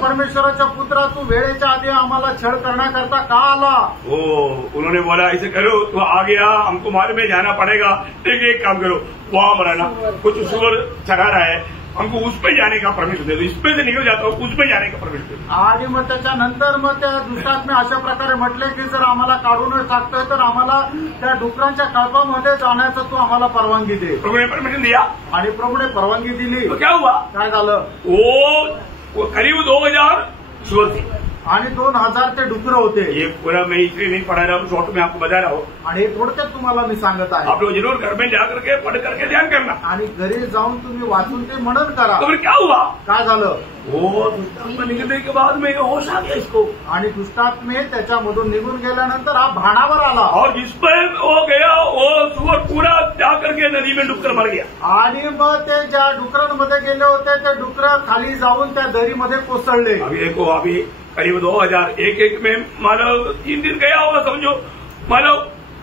परमेश्वराचा पुत्र तू वेळेच्या आधी आम्हाला छळ करण्याकरता का आला. उन्होंने बोला ऐसे करो, तो आ गया हमको मार्ग में जाना पड़ेगा, लेकिन एक काम करो वहां मराना कुछ सुअर चढ़ा रहा है, हमको उस पे जाने का परमिशन दे दो, इस पे से निकल जाता हूँ उस पे जाने का परमिशन दे दो. आणि मग त्याच्यानंतर मग त्या दुष्टात्मे अशा प्रकारे म्हटले की जर आम्हाला काढूनच टाकतोय तर आम्हाला त्या डुकरांच्या कळपामध्ये जाण्याचं तू आम्हाला परवानगी दे. प्रभु ने परमिशन दिया आणि प्रभूने परवानगी दिली. तो क्या हुआ, काय झालं, वो करीब 2000 सुअर थे आणि 2,000 ते डुकरं होते. ये पूरा मैं इसलिए नहीं पढ़ा रहा हूँ, शॉर्ट में आपको बता रहा हूँ. आणि हे थोडक्यात तुम्हाला मी सांगत आहे. आप लोग जरूर घर में जाकर के पढ़ करके ध्यान करना. आणि घरी जाऊन तुम्ही वाचून ते मनन करा. तो फिर क्या हुआ, काय झालं, वो दुष्टात्मा निकलने के बाद में होश आ गया इसको. आणि दुष्टात्मे त्याच्यामधून निघून गेल्यानंतर हा भानावर आला. और जिस पर वो गया वो सुअर पूरा जाकर के नदी में डूबकर मर गया. आणि मग ते ज्या डुकरांमध्ये गेले होते ते डुकर खाली जाऊन त्या दरीमध्ये कोसळले. अभी देखो, अभी करीब 2000 एक में मानव 3 दिन गया होगा, समझो मानव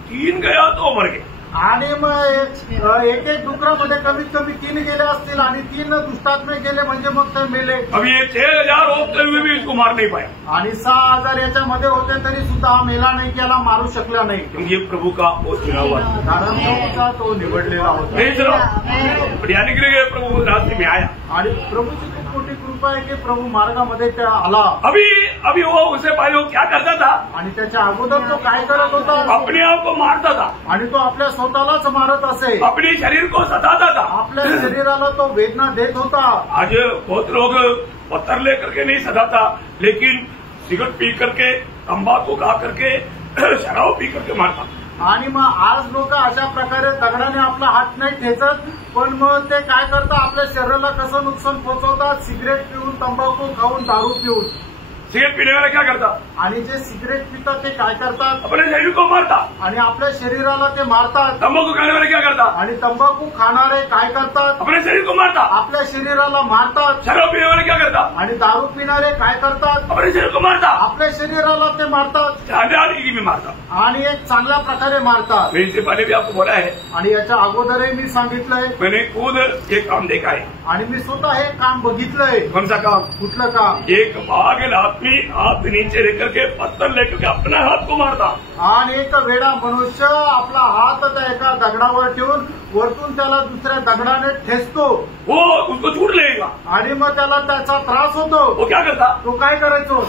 3 गया तो मर गया. आणि मग एक डुकरामध्ये कमीत कमी 3 गेले असतील आणि 3 दुष्टात्मे गेले म्हणजे मग ते मेले. अभी ये 6000 होते हुए भी इसको मार नहीं पाया. आणि 6,000 याच्यामध्ये होते तरी सुद्धा हा मेला नाही, त्याला मारू शकला नाही. क्योंकि ये प्रभु का वो चुना हुआ था, कारण प्रभूचा तो निवडलेला होता. नहीं सुनो, यानी कि प्रभु रास्ते में आया. आणि प्रभूची खूप मोठी कृपा आहे की प्रभू मार्गामध्ये त्या आला. अभी वो उससे पहले वो क्या करता था, आणि त्याच्या अगोदर तो काय करत होता, अपने आप को मारता था, आणि तो आपल्या स्वतःलाच मारत असे, अपने शरीर को सताता था, आपल्या शरीराला तो वेदना देत होता. आज बहुत लोग पत्थर लेकर के नहीं सताता, लेकिन सिगरेट पी करके, तंबाकू खा करके, शराब पी करके मारता. आणि मग आज लोक अशा प्रकारे दगडाने आपला हात नाही ठेचत, पण मग ते काय करतात, आपल्या शरीराला कसं नुकसान पोहोचवतात, सिगरेट पिऊन, तंबाखू खाऊन, दारू पिऊन. सिगरेट पीने वाला क्या करता, आणि जे सिगरेट पितात ते काय करतात, अपने शरीर को मारता. आणि आपल्या शरीराला ते मारतात. तंबाकू खाने वाले क्या करता, आणि तंबाखू खाणारे काय करतात, अपने शरीर को मारता. आपल्या शरीराला मारतात. शराब पीने वाले क्या करता, आणि दारू पिणारे काय करतात, अपने शरीर को मारता. आपल्या शरीराला ते मारतात. आदमी की भी मारता. आणि एक चांगल्या प्रकारे मारतात. मैं इससे पहले भी आपको बोला है, आणि याच्या अगोदरही मी सांगितलंय, मैंने खुद ये काम देखा है. आणि मी स्वतः हे काम बघितलंय. कौन सा काम, कुठलं काम, एक पागल आदमी हाथ नीचे लेकर के पत्थर लेकर के अपने हाथ को मारता. आणि एक वेडा मनुष्य आपला हात त्या एका दगडावर ठेवून वरतून त्याला दुसऱ्या दगडाने ठेचतो. वो उसको चूट लेगा. आणि मग त्याला त्याचा त्रास होतो. वो क्या करता, तो काय करायचो,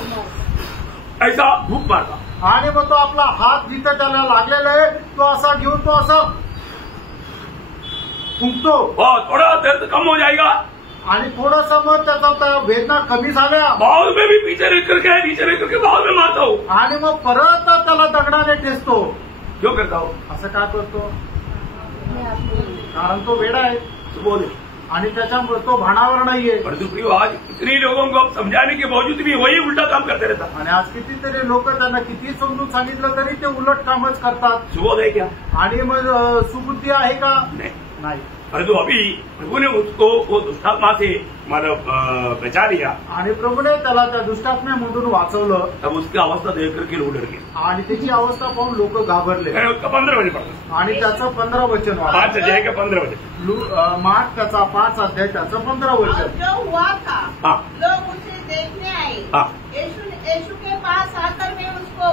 ऐसा धूप मारता. आणि मग तो आपला हात जिथे त्याला लागलेला आहे तो असा घेऊन तो असं फुंकतो. थोड़ा दर्द कम हो जाएगा. आणि थोडासा मग त्याचा वेदना कमी झाल्या, बाउल में भी पीछे रह करके नीचे रह करके बाउल में मारता हूँ. आणि मग परत त्याला दगडाने ठेचतो. क्यों करता हूँ, असं काय करतो, कारण तो वेडा आहे. बोले, आणि त्याच्यामुळे तो भानावर नाहीये. परंतु प्रियो आज इतनी लोगों को समझाने के बावजूद भी वही उल्टा काम करते रहता. आणि आज कितीतरी लोक त्यांना किती समजून सांगितलं तरी ते उलट कामच करतात. सुबोध है क्या, आणि मग सुबुद्धी आहे का, नाही. परंतु अभी प्रभु ने उसको वो दुष्टात्मा से बचा लिया. आणि प्रभूने त्याला त्या दुष्टात्म्यामधून वाचवलं. तब उसकी अवस्था देख करके लोग डर गए. आणि त्याची अवस्था पाहून लोक घाबरले. उसका 15 वचन पढ़ता. आणि त्याचं 15 वचन 5 अध्याय का 15 वचन. मार्क त्याचा 5 अध्याय त्याचं 15 वचन. जो हुआ था, हाँ, लोग उसे देखने आए. हाँ, यीशु के पास आकर मैं उसको,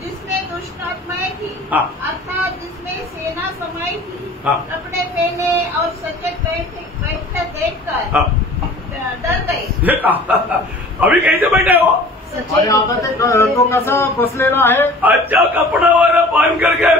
जिसमें दुष्ट आत्माएं थी, हाँ, अर्थात जिसमें सेना समाई थी, हाँ, कपड़े पहने और सचेत बैठे देखकर हाँ, डर गए. अभी कैसे बैठे हो, आणि आता ते तो कसा बसलेला आहे, अच्छा कपड़ा वाला पहन करके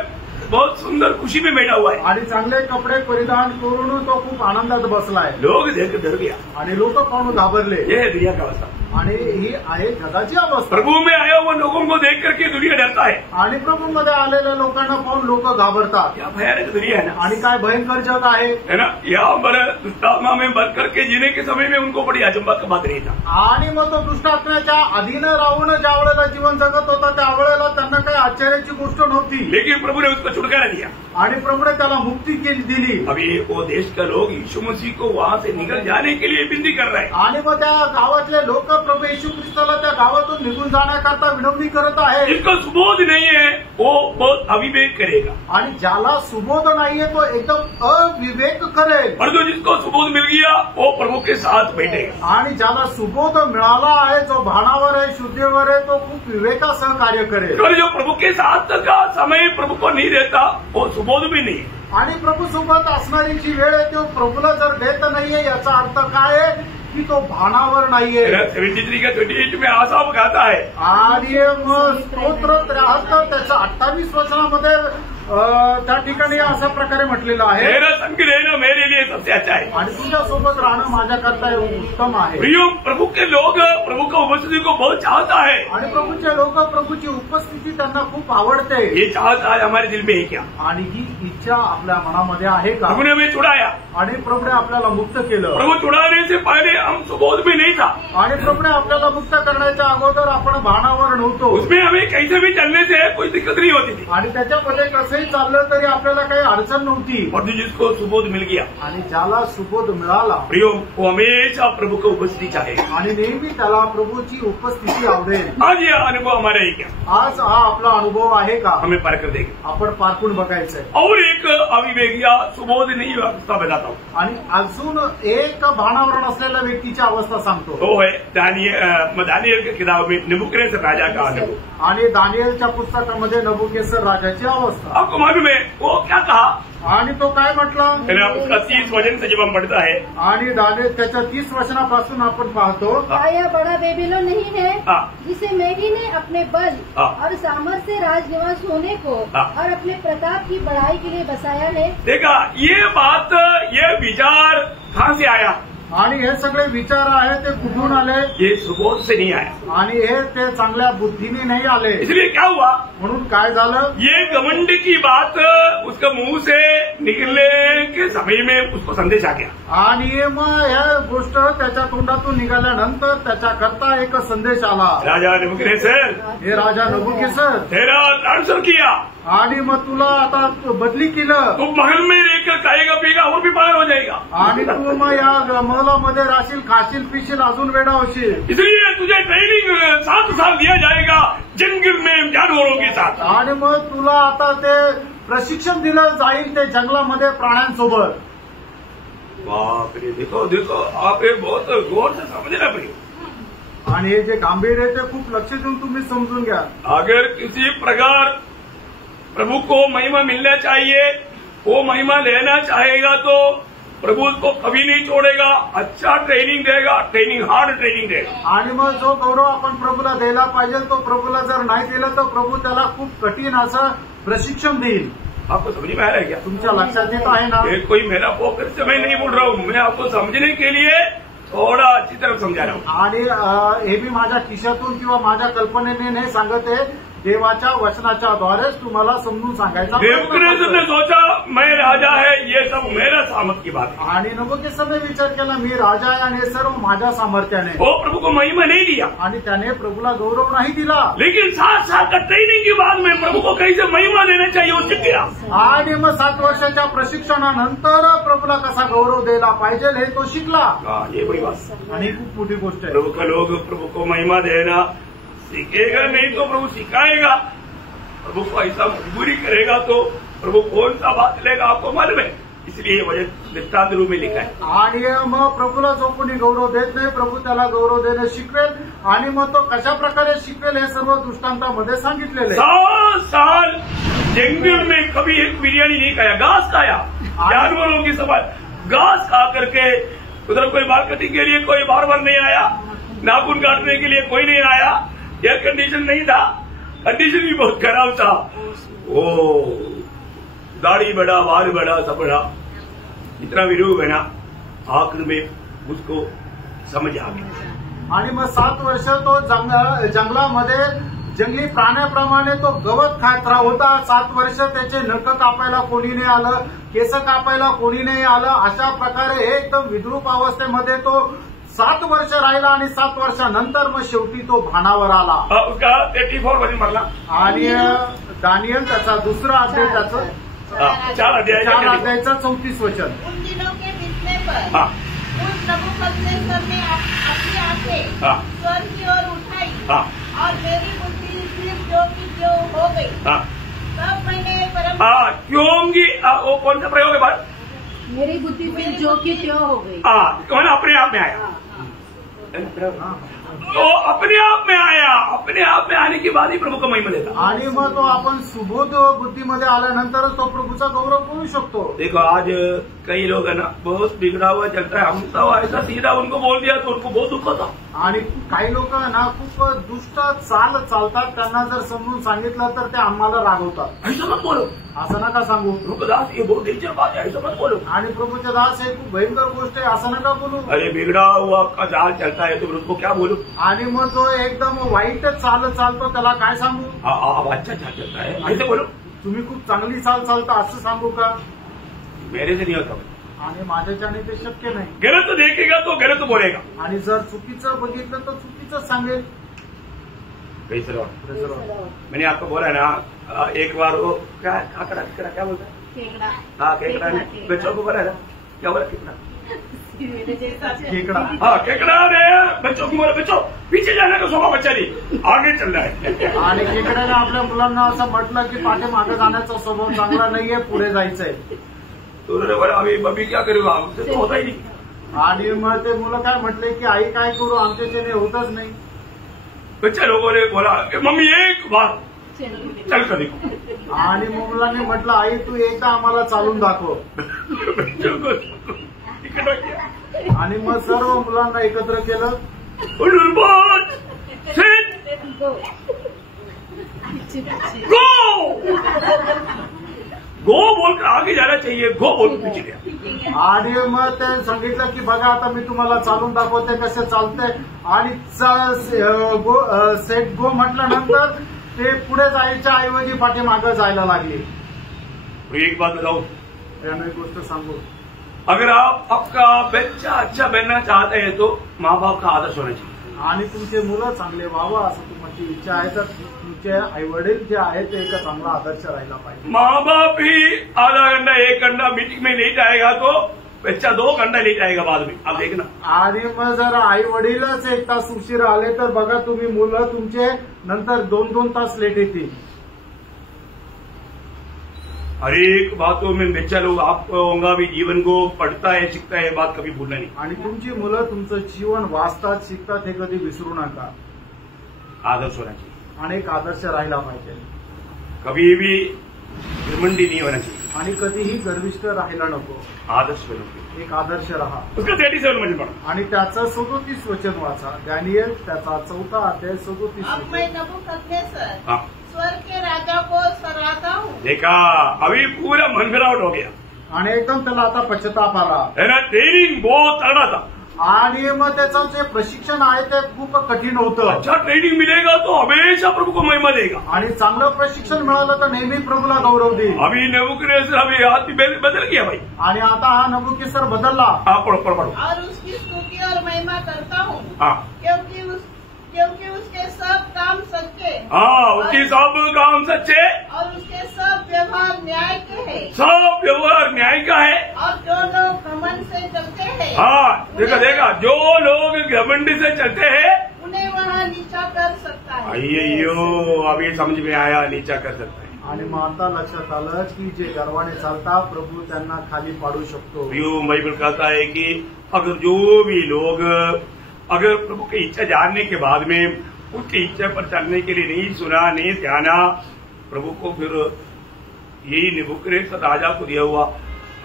बहुत सुंदर खुशी में बैठा हुआ है. आणि चांगले कपडे परिधान करून तो खूप आनंदात बसलाय. लोग देख डर गया. आणि लोक पाहून घाबरले. ये है दुनिया का अवस्था. आणि ही आहे जगाची अवस्था. प्रभु में आए हुए लोगों को देख करके दुनिया डरता है. आणि प्रभूमध्ये आलेल्या लोकांना पाहून लोक घाबरतात. क्या भयानक दुनिया है ना. आणि काय भयंकर जग आहे ना. यहाँ पर दुष्टात्मा में बंद करके जीने के समय में उनको बड़ी अचंबा का बात नहीं था. आणि मग तो दुष्टात्म्याच्या अधीन राहून ज्या वेळेला जीवन जगत होता त्या वेळेला त्यांना काही आश्चर्याची गोष्ट नव्हती. लेकिन प्रभु ने उसको छुटकारा दिया. आणि प्रभूने त्याला मुक्ती दिली. अभी वो देश का लोग यीशु मसीह को वहां से निकल जाने के लिए विनती कर रहे हैं. आणि मग त्या गावातले लोक प्रभू येशू ख्रिस्ताला त्या गावातून निघून जाण्याकरता विनंती करत आहेत. जिसको सुबोध नहीं है वो बहुत अविवेक करेगा. आणि ज्याला सुबोध नाहीये तो एकदम अविवेक करेल. और जो जिसको सुबोध मिल गया वो प्रभु के साथ बैठेगा. आणि ज्याला सुबोध मिळाला आहे जो भानावर आहे शुद्धीवर आहे तो खूप विवेकासह कार्य करेल. और जो प्रभु के साथ का समय प्रभु को नहीं देता वो सुबोध भी नहीं. आणि प्रभू सोबत असणारी जी वेळ आहे तो प्रभूला जर देत नाहीये याचा अर्थ काय आहे की तो भानावर नाहीये. 73 का 28 में आसाफ गाता है. आणि मग स्तोत्र 73 त्याच्या 28 वचनामध्ये त्या ठिकाणी अशा प्रकारे म्हटलेलं आहे. मेरा संग रहना मेरे लिए सबसे अच्छा है. आणि तुझ्यासोबत राहणं माझ्याकरता उत्तम आहे. प्रियो प्रभु के लोग प्रभु का उपस्थिति को बहुत चाहता है. आणि प्रभूचे लोक प्रभूची उपस्थिती त्यांना खूप आवडते. ये चाहता है हमारे दिल में है क्या. आणि ही इच्छा आपल्या मनामध्ये आहे का. प्रभु ने हमें छुड़ाया. आणि प्रभूने आपल्याला मुक्त केलं. प्रभु छुड़ाने से पहले हम सुबोध में नहीं था. आणि प्रभूने आपल्याला मुक्त करण्याच्या अगोदर आपण भानावर नव्हतो. उसमें हमें कैसे भी चलने से कोई दिक्कत नहीं होती थी. आणि त्याच्यामध्ये कसंही चाललं तरी आपल्याला काही अडचण नव्हती. और जिसको सुबोध मिल गया आणि ज्याला सुबोध मिळाला प्रियो वो हमेशा प्रभु को उपस्थिति चाहेगा. आणि नेहमी त्याला प्रभूची उपस्थिती आवडेल. आज ये अनुभव हमारा है क्या. आज हा आपला अनुभव आहे का. हमें पार कर देंगे. आपण पारखून बघायचंय. और एक अविवेक या सुबोध नहीं अवस्था बताता हूँ. आणि अजून एक भानावर नसलेल्या व्यक्तीची अवस्था सांगतो. तो है दानिएल के किताब में नबूकदनेस्सर राजा का अनुभव. आणि दानिएलच्या पुस्तकामध्ये नबूकदनेस्सर राजाची अवस्था. आपको मालूम है वो क्या कहा. आणि तो काय म्हटला. उसका 30 वचन से जब हम पढ़ता है. आणि दानिएल त्याच्या 30 वचनापासून आपण पाहतो. यह बड़ा बेबीलोन नहीं है हाँ. जिसे मेरी ने अपने बल हाँ. और सामर्थ्य से राजनिवास होने को हाँ. और अपने प्रताप की बढ़ाई के लिए बसाया है. देखा ये बात ये विचार कहाँ से आया. आणि हे सगळे विचार आहे ते कुठून आले. ये सुबोध से नहीं आया. आणि हे ते चांगल्या बुद्धीने नाही आले. इसलिए क्या हुआ. म्हणून काय झालं. ये घमंड की बात उसका मुंह से निकलने के समय में उसको संदेश आ गया. आणि मग या गोष्ट त्याच्या तोंडातून निघाल्यानंतर त्याच्याकरता एक संदेश आला. राजा नबूकदनेस्सर हे राजा नबूकदनेस्सर तेरा ट्रांसफर किया. आणि मग तुला आता बदली केलं. तू महल में रहकर खाएगा पिएगा और भी पागल हो जाएगा. आणि तू मग या महलामध्ये राहशील खाशील पिशील अजून वेडा होशील. इसलिए तुझे ट्रेनिंग 7 साल दिया जाएगा जंगल में जानवरों के साथ. आणि मग तुला आता ते प्रशिक्षण दिलं जाईल ते जंगलामध्ये प्राण्यांसोबत. बापरे. देखो देखो आप ये बहुत गौर से समझना पड़ेगा. आणि हे जे गांभीर्य आहे ते खूप लक्ष देऊन तुम्ही समजून घ्या. अगर किसी प्रकार प्रभु को महिमा मिलना चाहिए वो महिमा लेना चाहेगा तो प्रभु उसको कभी नहीं छोड़ेगा. अच्छा ट्रेनिंग देगा. ट्रेनिंग हार्ड ट्रेनिंग देगा. आणि मग जो गौरव आपण प्रभूला द्यायला पाहिजे तो प्रभूला जर नाही दिलं तर प्रभू त्याला खूप कठीण असं प्रशिक्षण देईल. आपको समझ में आ रहा है क्या. तुमच्या लक्षात येत आहे ना. ये कोई मेरा फोकस से मैं नहीं बोल रहा हूँ. मैं आपको समझने के लिए थोड़ा अच्छी तरह समझा रहा हूँ. आणि हे मी माझ्या खिशातून किंवा माझ्या कल्पनेने नाही सांगत आहे. देवाच्या वचनाच्या द्वारेच तुम्हाला समजून सांगायचा. नबूकदनेस्सर ने सोचा मैं राजा है ये सब मेरा सामर्थ की बात है. आणि नबूकदनेस्सरने विचार केला मी राजा आहे आणि हे सर्व माझ्या सामर्थ्याने. वो प्रभु को महिमा नहीं दिया. आणि त्याने प्रभूला गौरव नाही दिला. लेकिन 7 साल का ट्रेनिंग के बाद में प्रभु को कैसे महिमा देना चाहिए वो सीख गया. आणि मग 7 वर्षाच्या प्रशिक्षणानंतर प्रभूला कसा गौरव द्यायला पाहिजे हे तो शिकला. ये बड़ी बात. आणि खूप मोठी गोष्ट आहे. प्रभु का लोग प्रभु को महिमा देना सीखेगा नहीं तो प्रभु सिखाएगा. प्रभु को ऐसा मजबूरी करेगा तो प्रभु कौन सा बात लेगा आपको मालूम है. इसलिए वचन दृष्टांत रूप में लिखा है. आणि मग प्रभूला जो कोणी गौरव देत नाही प्रभू त्याला गौरव देणं शिकवेल. आणि मग तो कशा प्रकारे शिकवेल हे सर्व दृष्टांतामध्ये सांगितलेलं आहे. 7 साल जंगल में कभी एक बिरयानी नहीं खाया. घास खाया. जानवरों की सवाल घास खा करके उधर कोई मार्केटिंग के लिए कोई बार बार नहीं आया. नाखून काटने के लिए कोई नहीं आया. एयर कंडीशन नहीं था. कंडीशन भी बहुत खराब था. ओ दाढ़ी बड़ा बाल बड़ा सब बड़ा इतना विरोध है ना. आखिर में उसको समझ आ गया. आणि मग 7 वर्ष तो जंगलामध्ये जंगली प्राण्याप्रमाणे तो गवत खात होता. 7 वर्ष त्याचे नख कापायला कोणी नाही आलं, केस कापायला कोणी नाही आलं. अशा प्रकारे एकदम विद्रूप अवस्थेमध्ये तो 7 वर्ष राहिला आणि 7 वर्षानंतर मग शेवटी तो भानावर आला. उसका 84 मध्ये मरला. आणि दानियल त्याचा दुसरा अध्याय त्याचं 4 अध्यायाचं 34 वचन. उन दिनों के बीतने पर उस नबूकदनेस्सर ने अपनी आंखें स्वर्ग की ओर उठाई और मेरी बुद्धि फिर जो की जो हो गई. तब मैंने परम क्योंकि वो कौन सा प्रयोग है बात? मेरी बुद्धि फिर जो की त्यों हो गई. कौन अपने आप में आया? तो अपने आप में आया. अपने आप में आने के बाद ही प्रभु का महिमा देता. आणि मग तो आपण सुबोध बुद्धीमध्ये आल्यानंतरच तो प्रभूचा गौरव करू शकतो. देखो आज कई लोग है ना बहुत बिगड़ा हुआ चलता है. हम तो ऐसा सीधा उनको बोल दिया तो उनको बहुत दुख होता. आणि काही लोक ना खूप दुष्ट चालतात. त्यांना जर समजून सांगितलं तर ते आम्हाला रागवतात. ऐसा मत बोलो. असं नका सांगू. रुकदास ये बहुत दिलचस्प बात है. ऐसा मत बोलो. आणि प्रभूचे दास हे खूप भयंकर गोष्ट आहे. असं नका बोलू. अरे बिगड़ा हुआ का जाल चलता है तो उसको क्या बोलू? आणि मग जो एकदम वाईट चालतो त्याला काय सांगू? अच्छा चाल चलता है ऐसे बोलो. तुम्ही खूप चांगली चालता असं सांगू का? मेरे से नहीं होता. आणि माझ्याच्याने ते शक्य नाही. गलत देखेगा तो गलत बोलेगा. आणि जर चुकीचं बघितलं तर चुकीचं सांगेल. मैंने आपको बोला ना एक बार वो क्या क्या बोलता है? खेकड़ा. खेकड़ा ने बच्चों को बोला ना क्या बोला? खेकड़ा. खेकडा. खेकड़ा ने बच्चों को बोला बच्चों पीछे जाने का स्वभाव बच्चा नहीं आगे चल रहा है. आणि खेकड्याने आपल्या मुलांना असं म्हटलं की पाठी मागे जाण्याचा स्वभाव चांगला नाहीये, पुढे जायचंय. तो उन्होंने बोला अभी क्या करूंगा हमसे तो होता ही नहीं. आणि मग ते मुलं काय म्हटले की आई काय करू, आमच्याच्याने होतच नाही. बच्चे लोगों ने बोला मम्मी एक बार चल कर देखो. आणि मुलाने म्हटलं आई तू एकदा आम्हाला चालून दाखव. आणि मग सर्व मुलांना एकत्र केलं. गो बोलकर आगे जाना चाहिए. गो बोलकर पीछे गया. आणि मग ते सांगितलं की बघा आता मी तुम्हाला चालून दाखवते कसे चालते. आणि सेट गो म्हटल्यानंतर ते पुढे जायच्या ऐवजी पाठीमागं जायला लागले. एक बात बताओ. त्यानं एक गोष्ट सांगू. अगर आप आपका बच्चा अच्छा बनना चाहते हैं तो माँ बाप का आदर्श होना चाहिए. आणि तुमचे मुलं चांगले व्हावं असं तुमची इच्छा आहे तर तुमचे आई वडील जे आहेत ते एक चांगला आदर्श राहिला पाहिजे. माँ बाप ही आधा घंटा 1 घंटा मीटिंग में लेट आएगा तो बच्चा 2 घंटा लेट आएगा बाद में. आप देखना. आणि मग जर आई वडीलच 1 तास उशीर आले तर बघा तुम्ही मुलं तुमचे नंतर 2-2 तास लेट येतील. हर एक बातों में बच्चा लोग आपका भी जीवन को पढ़ता है सीखता है बात कभी भूलना नहीं. आणि तुमची मुलं तुमचं जीवन वाचतात शिकतात हे कधी विसरू नका. आदर्श होना चाहिए. आणि एक आदर्श राहिला पाहिजे. कभी भी घमंडी नहीं होना चाहिए. आणि कधीही गर्विष्ठ राहायला नको. आदर्श बनो. एक आदर्श राहा. उसका 37 मध्ये पढ़ा. आणि त्याचं 37 वचन वाचा. दानियल त्याचा 4 अध्याय 37 अब मैं नबूकदनेस्सर हाँ स्वर्ग के राजा को सराहता हूँ. देखा अभी पूरा मन फिरावट हो गया आणि एकदम त्याला आता पश्चाताप आला. है ना. ट्रेनिंग बहुत तगड़ा था. आणि मग त्याचं जे प्रशिक्षण आहे ते खूप कठीण होतं. अच्छा ट्रेनिंग मिलेगा तो हमेशा प्रभु को महिमा देगा. आणि चांगलं प्रशिक्षण मिळालं तर नेहमी प्रभूला गौरव देईल. अभी नबूकदनेस्सर अभी हाथ बदल गया भाई. आणि आता हा नबूकदनेस्सर बदलला. हाँ पढ़ो. और उसकी स्तुति और महिमा करता हूँ. हाँ क्योंकि उसके सब काम सच्चे. हाँ उसके सब काम सच्चे और उसके सब व्यवहार न्याय के हैं. सब व्यवहार न्याय का है. और जो लोग घमंड से चलते हैं. हाँ देखा जो लोग घमंड से चलते हैं उन्हें वहाँ नीचा कर सकता है. अय्यो अभी समझ में आया. नीचा कर सकता है. आणि मग आता लक्षात आलं की जे गर्वाने चालतात प्रभू त्यांना खाली पाडू शकतो. यूं बाइबल कहता है कि अगर जो भी लोग अगर प्रभु की इच्छा जानने के बाद में उसकी इच्छा पर चलने के लिए नहीं सुना नहीं ध्याना प्रभु को फिर यही नबूकदनेस्सर राजा को दिया हुआ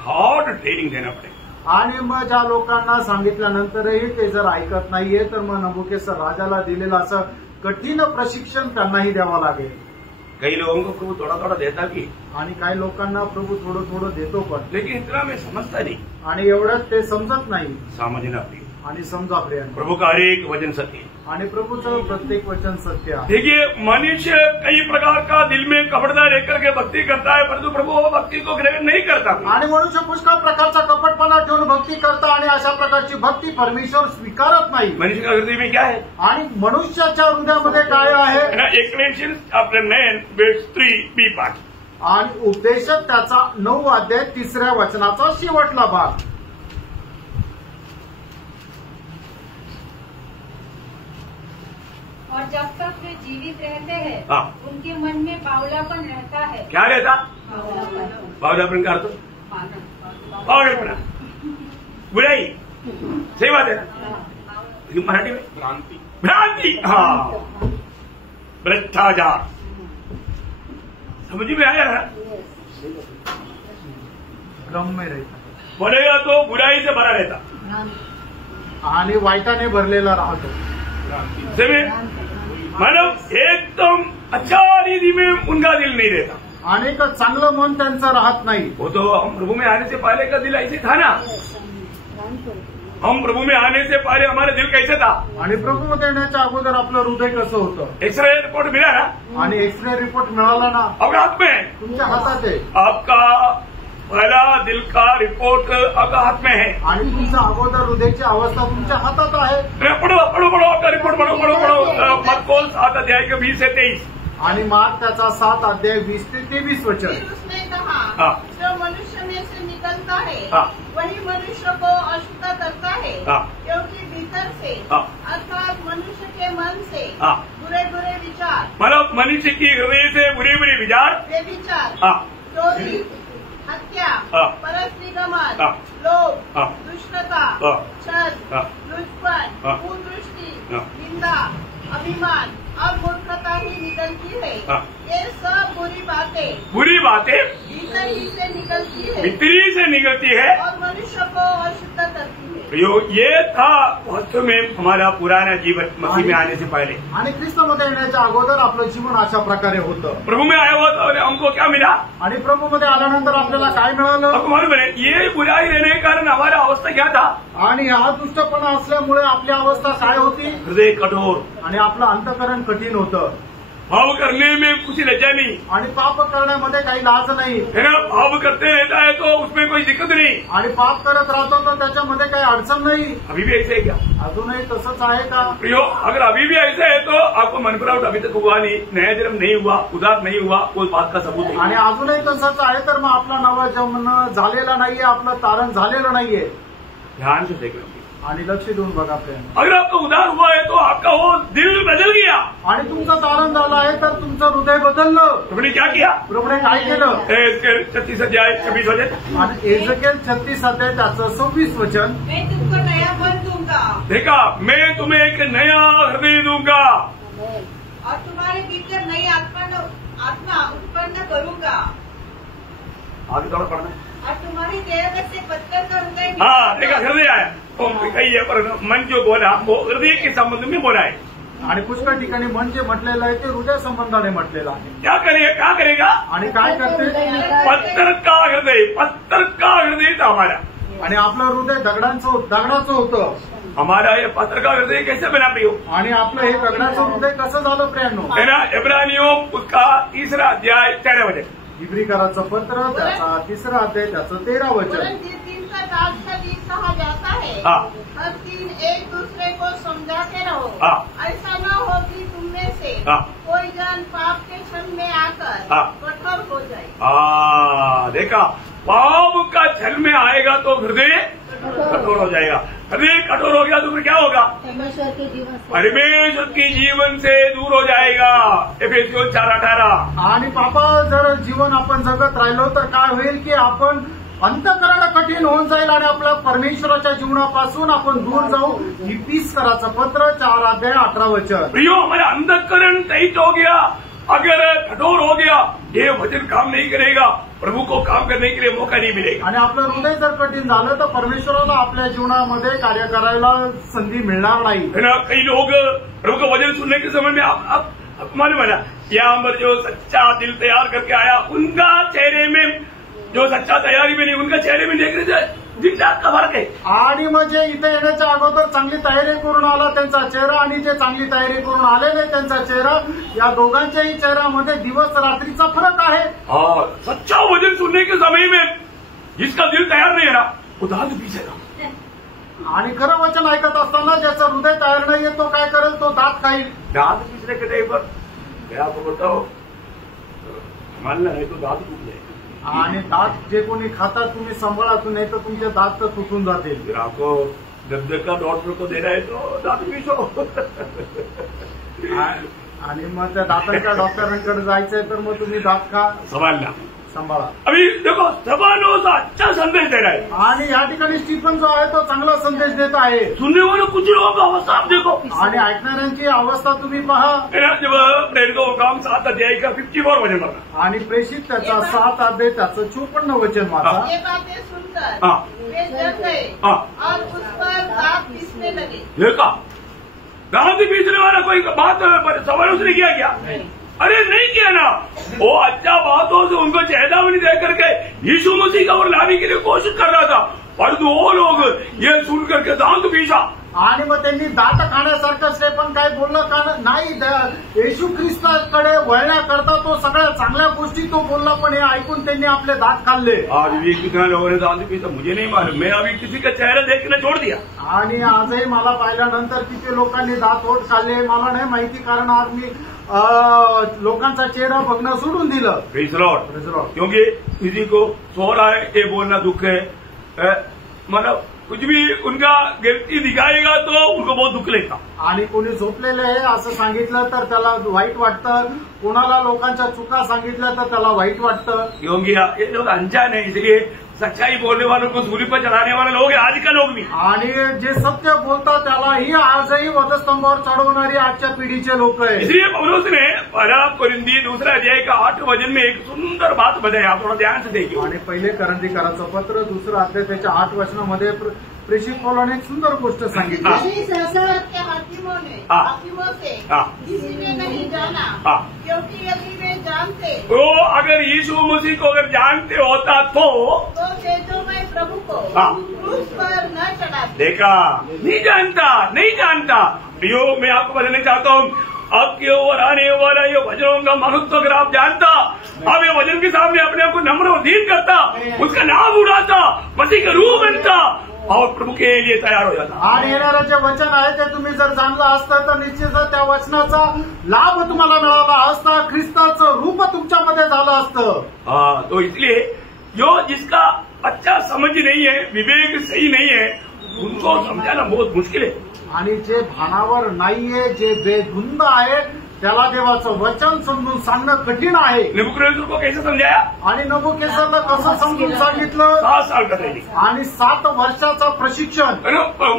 हार्ड ट्रेनिंग देना पड़ेगा. आणि मग ज्या लोकांना सांगितल्यानंतरही ते जर ऐकत नाहीये तर मग नबूकदनेस्सर राजाला दिलेलं असं कठीण प्रशिक्षण त्यांनाही द्यावं लागेल. कई लोगों को प्रभु थोड़ा थोड़ा देता भी. आणि काही लोकांना प्रभू थोडं थोडं देतो पण. लेकिन इतना मैं समझता नहीं. आणि एवढंच ते समजत नाही. समझना प्रिय. आणि समजा प्रियांनो, प्रभु का हर एक वचन सत्य है। आणि प्रभूचं प्रत्येक वचन सत्य आहे। देखिए, मनुष्य कई प्रकार का दिल में कपटता लेकर के भक्ति करता है, परंतु प्रभु वो भक्ति को ग्रहण नहीं करता। आणि मनुष्य पुष्कळ प्रकारचा कपटपणा ठेवून भक्ती करता आणि अशा प्रकारची भक्ती परमेश्वर स्वीकारत नाही। मनुष्य का हृदय में क्या है? आणि मनुष्याच्या हृदयामध्ये काय आहे? 1 Corinthians chapter 9 verse 3b आणि उपदेशक त्याचा 9 अध्याय 3 वचनाचा शेवटला भाग। और जब तक वे जीवित रहते हैं हाँ। उनके मन में बावलापन रहता है। क्या रहता? बावलापन। बावलापन का अर्थ बावलापना, बुराई, सही बात है ना? मराठी में भ्रांति, भ्रांति, हाँ, भ्रष्टाचार, समझ में आया ना? भ्रम में रहता बोलेगा तो बुराई से भरा रहता आणि वाईटाने भरलेला राहतो। मतलब एकदम अच्छा रीति में उनका दिल नहीं रहता। आणि एक चांगलं मन त्यांचं राहत नाही। वो तो हम प्रभु में आने से पहले का दिल ऐसे था ना। हम प्रभु में आने से पहले हमारा दिल कैसे था? आणि प्रभूमध्ये येण्याच्या अगोदर आपलं हृदय कसं होतं? एक्सरे रिपोर्ट मिला ना? आणि एक्सरे रिपोर्ट मिळाला ना? आपके हाथ में, तुमच्या हातात आहे। आपका पहला दिल का रिपोर्ट आपका हाथ में है। आणि तुमचा अगोदर हृदयाची अवस्था तुमच्या हातात आहे। पढ़ो पढ़ो पढ़ो आपका रिपोर्ट पढ़ो पढ़ो पढ़ो मत्ती 7 अध्याय के 20 से 23। आणि मार्क त्याचा 7 अध्याय 20 ते 23 वचन। फिर उसने कहा, हाँ। जो मनुष्य में से निकलता है हाँ। वही मनुष्य को अशुद्ध करता है, हाँ। क्योंकि भीतर से हाँ। अर्थात मनुष्य के मन से हाँ। बुरे बुरे विचार, मतलब मनुष्य की हृदय से बुरे बुरे विचार, व्यभिचार, हाँ, चोरी, हत्या, हाँ। परस्त्रीगमन, हाँ। लोभ, हाँ। दुष्टता, हाँ। छल, हाँ। लुचपन, हाँ। कुदृष्टि, हाँ। निंदा, अभिमान और मूर्खता ही निकलती है। हाँ। ये सब बुरी बातें बुरी बातें भीतर ही से निकलती है भीतरी से निकलती है और मनुष्य को अशुद्ध करती है। ये था वास्तव में हमारा पुराना जीवन मसीह में आने से पहले। आणि ख्रिस्तामध्ये येण्याच्या अगोदर आपलं जीवन अशा प्रकारे होतं। प्रभु में आया हुआ था और हमको क्या मिला? आणि प्रभूमध्ये आल्यानंतर आपल्याला काय मिळालं? आपको मालूम है, ये बुराई रहने के कारण हमारा अवस्था क्या था? आणि हा दुष्टपणा असल्यामुळे आपली अवस्था काय होती? हृदय कठोर, आणि आपलं अंतःकरण कठीण होतं। भाव करने में कुछ लज्जा नहीं आणि पाप करण्यामध्ये काही लाज नाही। है ना। भाव करते रहता है तो उसमें कोई दिक्कत नहीं। आणि पाप करत राहतो तर त्याच्यामध्ये काही अडचण नाही। अभी भी ऐसे है क्या? अजूनही तसंच आहे का? प्रियो, अगर अभी भी ऐसा है तो आपको मन पराउट अभी तक हुआ नहीं, नया जन्म नहीं हुआ, उदार नहीं हुआ, कोई बात का सबूत नहीं। आणि अजूनही तसंच आहे तर मग आपला नवा जन्म झालेला नाहीये, आपलं तारण झालेलं नाहीये। ध्यान से देखना। आणि लक्ष देऊन बघा प्रेम। अगर आपका उदार हुआ है तो आपका वो दिल बदल गया। आणि तुमचं तारण झालं आहे तर तुमचं हृदय बदललं। तुमने क्या किया? प्रभूने काय केलं? 36 अध्याय 26 वचन। आणि एजकेल 36 अध्याय त्याचं 26 वचन। मैं तुमको नया मन दूंगा देखा, मैं तुम्हें एक नया हृदय दूंगा और तुम्हारे भीतर नई आत्मा उत्पन्न करूंगा आगे थोड़ा पढ़ना। और तुम्हारी देह में से पत्थर का हृदय हाँ, देखा, हृदय आया तो कही है, पर मन जो बोला वो हृदय के संबंध में बोला है। आणि पुष्कळ ठिकाणी मन जे म्हटलेलं आहे ते हृदय संबंधाने म्हटलेलं आहे। क्या करेगा? आणि काय करते? पत्थर का हृदय था हमारा। आणि आपलं हृदय दगडाचं होतं। हमारा ये पत्थर का हृदय कैसे बना प्रियो? आणि आपलं हे दगडाचं हृदय कसं झालं प्रियांनो? है ना। इब्रानियों उसका 3 अध्याय 13 वचन। इब्रिकराचं पत्र त्याचा 3 अध्याय त्याचं 13 वचन। तीन का दार्शनिक कहा जाता है। हाँ। हर तीन एक दूसरे को समझाते रहो। हाँ। ऐसा न हो कि तुम में से हाँ। कोई जन पाप के क्षण में आकर हाँ। कठोर हो जाए। देखा, पाप का छल में आएगा तो हृदय कठोर हो जाएगा। हृदय कठोर हो गया तो फिर क्या होगा? परमेश्वर के जीवन से परमेश्वर की जीवन से दूर हो जाएगा। एफेसियों 4:18। आणि पापा जर जीवन आपण जगत राहिलो तर काय होईल की आपण अंतःकरण कठीण होऊन जाईल आणि आपल्या परमेश्वराच्या जीवनापासून आपण दूर जाऊ। इफिसियोंचं पत्र 4 अध्याय 18 वचन। प्रियो, हमारा अंतःकरण टाइट हो गया, अगर कठोर हो गया, ये वचन काम नहीं करेगा, प्रभु को काम करने के लिए मौका नहीं मिलेगा। आणि आपलं हृदय जर कठीण झालं तर परमेश्वराला आपल्या जीवनामध्ये कार्य करायला संधी मिळणार नाही। है ना। कई लोग प्रभु का वचन सुनने के समय में आप मालूम है ना, यहाँ पर जो सच्चा दिल तैयार करके आया, उनका चेहरे में जो सच्चा तैयारी में नहीं, उनका चेहरे में देख रहे थे दिखता का फरक आहे. आणि मग जे इथे येण्याच्या अगोदर चांगली तयारी करून आला त्यांचा चेहरा आणि जे चांगली तयारी करून आलेले त्यांचा चेहरा, या दोघांच्याही चेहऱ्यामध्ये दिवस रात्रीचा फरक आहे. सच्चा वचन सुनने के समय में जिसका दिल तयार नहीं है ना वो दांत पीसेगा. आणि खरं वचन ऐकत असताना ज्याचं हृदय तयार नाहीये तो काय करेल, तो दात खाईल. दांत पीसने के टाइम पर मैं आपको बताओ मानना नहीं तो दांत टूट जाएगा. आणि दात जे कोणी खाता तुम्ही सांभाळा, नाही तर तुमचे दात तर तुटून जातील. फिर आपको जब का डॉक्टर को देना है तो दांत पीसो. आणि मग त्या दातांच्या डॉक्टरांकडे जायचंय तर मग तुम्ही दात खा, संभालना, सांभाळा. अभी देखो स्टेफानो अच्छा संदेश दे रहा है. आणि या ठिकाणी स्टीफन जो आहे तो चांगला संदेश देत आहे. सुनने वाले कुछ लोगों की अवस्था आप देखो. आणि ऐकणाऱ्यांची अवस्था तुम्ही पहा. जब प्रेरितों का काम 7 अध्याय का 54 वचन पढ़ा. आणि प्रेषित त्याचा 7 अध्याय त्याचं 54 वचन वाचा. ये बातें सुनकर वे डर गए और उस पर दांत पीसने लगे. देखा दांत पीसने वाला कोई बात सवाल उसने किया क्या? अरे नहीं किया ना. वो अच्छा बातों से उनको चेतावनी दे करके यीशु मसीह का और लाने के लिए कोशिश कर रहा था, पर वो लोग ये सुन करके दांत पीसा. आणि मग त्यांनी दात खाण्यासारखं स्टेफन काय बोललं का नाही, येशू ख्रिस्ताकडे वळण्याकरता तो सगळ्या चांगल्या गोष्टी तो बोलला, पण हे ऐकून त्यांनी आपले दात खाल्ले. आज भी कितना लोगों ने दांत पीसा मुझे नहीं मालूम. मैं अभी किसी का चेहरा देखना छोड़ दिया. आणि आजही मला पाहिल्यानंतर किती लोकांनी दात ओठ खाल्ले मला नाही माहिती, कारण आज मी लोकांचा चेहरा बघणं सोडून दिलं. Praise Lord. क्योंकि किसी को सो रहा है ये बोलना दुख है, मतलब कुछ भी उनका गलती दिखाएगा तो उनको बहुत दुख लेगा. आणि कोणी झोपलेले आहे असं सांगितलं तर त्याला वाईट वाटतं, कोणाला लोकांच्या चुका सांगितल्या तर त्याला वाईट वाटतं. क्योंकि ये लोग अनजान है, इसलिए सच्चाई बोलने वालों को सूली पर चढ़ाने वाले लोग हैं आज का लोग भी. आणि जे सत्य बोलतात त्यालाही आजही वधस्तंभावर चढवणारी आजच्या पिढीचे लोक आहेत. इसलिए पौलुस ने 1 कोरिन्थी 2 अध्याय का 8 वचन में एक सुंदर बात बताई. आप थोड़ा ध्यान से देखिए. आणि पहिले करंथीकरांचं पत्र 2 अध्याय त्याच्या 8 वचनामध्ये प्रेषित पौलाने एक सुंदर गोष्ट सांगितली. के हाकिमों से किसी ने नहीं जाना, क्योंकि यदि वे जानते तो अगर यीशु मसीह को अगर जानते होता तो तेजोमय प्रभु को क्रूस पर न चढ़ाते. देखा, नहीं जानता. यो मैं आपको बताना चाहता हूँ, आपके ओर आने वाला ये वचनों का महत्व अगर आप जानता, आप ये वचन के सामने अपने आप को नम्र और दीन करता, उसका नाम उड़ाता, मसीह का रूप बनता और प्रभु के लिए तयार हो जाता. आणि येणारं जे वचन आहे ते तुम्ही जर जाणलं असतं तर निश्चितच त्या वचनाचा लाभ तुम्हाला मिळाला असता, ख्रिस्ताचं रूप तुमच्यामध्ये झालं असतं. तो इसलिए जो जिसका अच्छा समझ नहीं है, विवेक सही नहीं है, उनको समझाना बहुत मुश्किल है. आणि जे भानावर नाहीये, जे बेधुंद आहे, त्याला देवाचं वचन समजून सांगणं कठीण आहे. नबूकदनेस्सर को कैसे समझाया? आणि नबूकदनेस्सरला कसं समजून सांगितलं? 7 साल का ट्रेनिंग आणि 7 वर्षाचं प्रशिक्षण.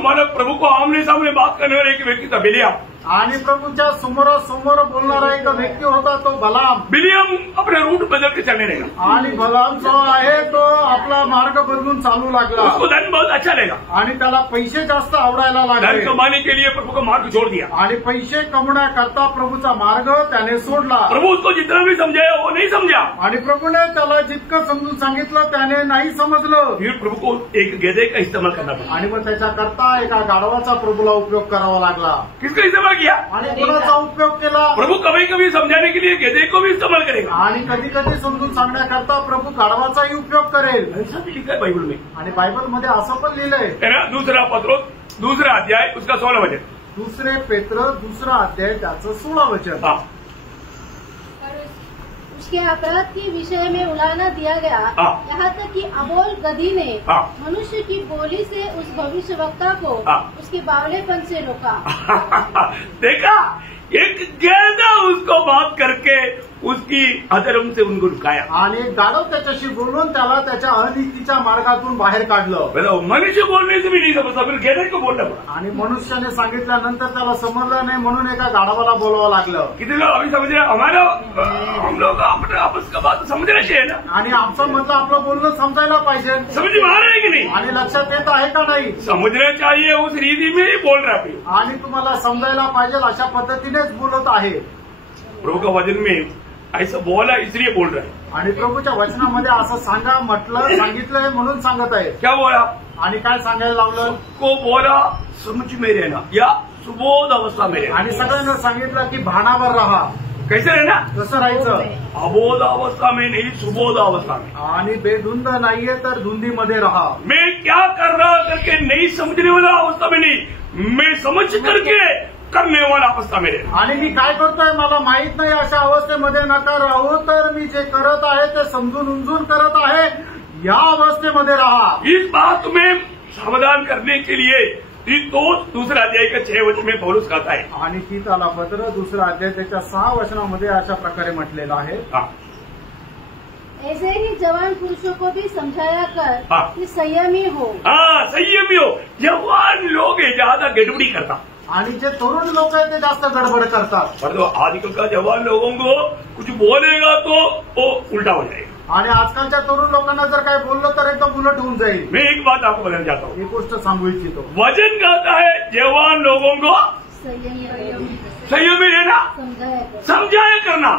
मतलब प्रभु को आमने सामने बात करने वाला एक व्यक्ती था बिलियम. आणि प्रभूच्या समोरासमोर बोलणारा एक व्यक्ती होता तो बलाम. बिलियम अपने रूट बदल के चलने लगा. आणि बलाम जो आहे तो आपला मार्ग बदलून चालू लागला. उसको धन बहुत अच्छा लगा. आणि त्याला पैसे जास्त आवडायला धन लागले. कमाने के लिए प्रभु का मार्ग छोड़ दिया. आणि पैसे कमवण्याकरता प्रभूचा मार्ग त्याने सोडला. प्रभु उसको जितना भी समझाया वो नहीं समझा. आणि प्रभूने त्याला जितकं समजून सांगितलं त्याने नाही समजलं. फिर प्रभु को एक गधे का इस्तेमाल करना पड़ा. आणि मग त्याच्याकरता एका गाढवाचा प्रभूला उपयोग करावा लागला. किसका इस्तेमाल किया? आणि कोणाचा उपयोग केला? प्रभु कभी कभी समझाने के लिए गधे को भी इस्तेमाल करेगा. आणि कधी कधी समजून सांगण्याकरता प्रभू गाढवाचाही उपयोग करेल. ऐसा भी लिखा है बाइबल में. आणि बायबलमध्ये असं पण लिहिलंय. 2 पत्रोस 2 अध्याय उसका 16 वचन. 2 पेत्र 2 अध्याय त्याचं 16 वचन. उसके अपराध के विषय में उलाहना दिया गया, यहाँ तक कि अबोल गधी ने मनुष्य की बोली से उस भविष्यवक्ता को उसके बावलेपन से रोका. देखा, एक गधा उसको बात करके उसकी अधर्म से उनको रुकाया. आणि गाढव त्याच्याशी बोलून त्याला त्याच्या अनितीच्या मार्गातून बाहेर काढलं. मनुष्य बोलने से भी नहीं समझता, फिर गधे को बोलना पड़ा. आणि मनुष्याने सांगितल्यानंतर त्याला समजलं नाही म्हणून एका गाढवाला बोलावं लागलं. किती लोग अभी समझ रहे? हमारा हम लोग अपने आपस का बात समझना चाहिए ना. आणि आमचं म्हटलं आपलं बोलणं समजायला पाहिजे. समझ में आ रहा है कि नहीं? आणि लक्षात येत आहे का नाही? समझना चाहिए उस रीति में ही बोल रहा है. आणि तुम्हाला समजायला पाहिजे अशा पद्धतीनेच बोलत आहे. प्रभु का वचन में ऐसा बोला इसलिए बोल रहा है. आणि प्रभूच्या वचनामध्ये असं सांगा म्हटलं सांगितलंय म्हणून सांगत आहे. क्या बोला? आणि काय सांगायला लावलं? को बोला समझ में रहना या सुबोध अवस्था में रहना. आणि सगळ्यांना सांगितलं की भानावर राहा. कैसे रहना? कसं राहायचं? अबोध अवस्था में नहीं सुबोध अवस्था में. आणि बेधुंद नाहीये तर धुंदीमध्ये राहा. मैं क्या कर रहा करके नहीं समझने वाला अवस्था में नहीं, मैं समझ करके करने वाला अवस्था में रहना. आणि मी काय करतोय मला माहित नाही अशा अवस्थेमध्ये नका राहू, तर मी जे करत आहे ते समजून उमजून करत आहे या अवस्थेमध्ये राहा. इस बात में सावधान करने के लिए तो दूसरा अध्याय का 6 वचन में पौलुस कहता है. आणि ती त्याला पत्र दुसरा अध्याय त्याच्या 6 वचनामध्ये अशा प्रकारे म्हटलेलं आहे. ऐसे ही जवान पुरुषों को भी समझाया कर कि संयमी हो. संयमी हो. जवान लोग ज्यादा गड़बड़ी करता. आणि जे तरुण लोक आहेत ते जास्त गडबड करतात. परंतु आजकल का जवान लोगों को कुछ बोलेगा तो वो उल्टा हो जाएगा. आणि आजकालच्या तरुण लोकांना जर काय बोललं तर एकदम उलट होऊन जाईल. मैं एक बात आपको बताना चाहता हूँ. एक गोष्ट सांगू इच्छितो. वचन कहता है जवान लोगों को संयमी रहना, समझाया करना.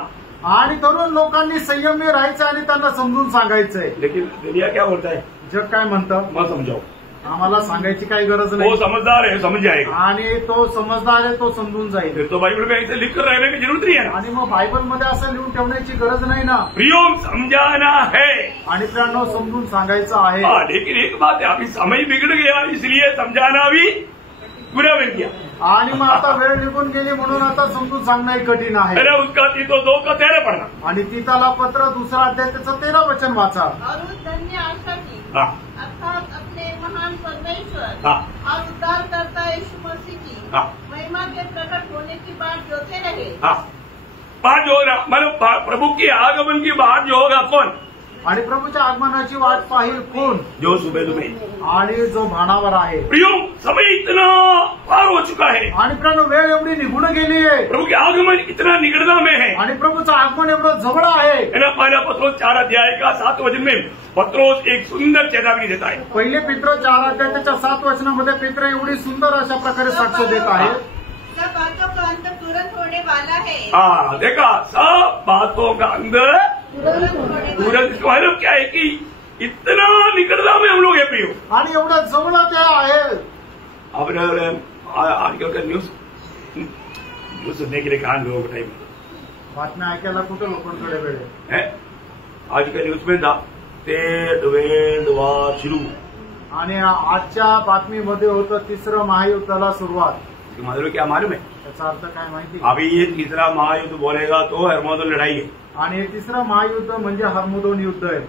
आणि तरुण लोकांनी संयमी राहायचं आणि त्यांना समजून सांगायचंय. लेकिन दुनिया क्या बोलता है? जग काय म्हणतं? मग समजाओ. आम्हाला सांगायची काही गरज वो नाही. समझदार है, समझ जाएगा. आणि तो समजदार आहे, तो समजून जाईल. फिर तो बाइबल में ऐसे लिख कर रहने की जरूरत नहीं है ना. आणि मग बायबलमध्ये असं लिहून ठेवण्याची गरज नाही ना. प्रियोम समझाना है. आणि त्यांना समजून सांगायचं आहे. लेकिन एक बात है, अभी समय बिगड़ गया इसलिए समझाना भी पूरा मिल गया. आणि मग आता वेळ निघून गेली म्हणून आता समजून सांगणं कठीण आहे. अरे उसका तीतो 2 का 13 पढ़ना. आणि तिथाला पत्र दुसरा अध्याय त्याचं 13 वचन वाचा. और उस धन्य आशा की अर्थात अपने महान परमेश्वर और उद्धारकर्ता यीशु मसीह की महिमा के प्रकट होने की बात जोते रहे. बात जो होगा मतलब प्रभु की आगमन की बात जो होगा कौन? आणि प्रभूच्या आगमनाची वाट पाहिल कोण? जो सुबह तुम्हें. आणि जो भानावर आहे. प्रियो समय इतना पार हो चुका है. आणि प्रभू वेळ एवढी निघून गेली आहे. प्रभु के आगमन इतना निकटता में है. आणि प्रभूचं आगमन एवढं जवळ आहे. पहला पत्रोस 4 अध्याय का 7 वचन में पत्रोस एक सुंदर चेतावनी देता है. पहिले पित्र 4 अध्याय त्याच्या 7 वचनामध्ये पित्र एवढी सुंदर अशा प्रकारे साक्ष देत आहे. सब बातों का अंत तुरंत होने वाला है. देखा, सब बातों का अंत तुरंत. मतलब क्या है कि इतना निकटता में हम लोग है प्रियो. आणि एवढं जवळ ते आहे. अब आजकल का न्यूज सुनने के लिए कहा लोगों को टाइम. बातम्या ऐकायला कुठं लोकांकडे वेळ है. आज का न्यूज में था थर्ड वर्ल्ड वॉर शुरू. आणि आजच्या बातमीमध्ये होतं 3रं महायुद्धाला सुरुवात. मतलब क्या मालूम है? त्याचा अर्थ काय माहिती? अभी ये 3रा महायुद्ध बोलेगा तो हरमोदन लड़ाई है. आणि 3रं महायुद्ध म्हणजे हर्मोदोन युद्ध आहे.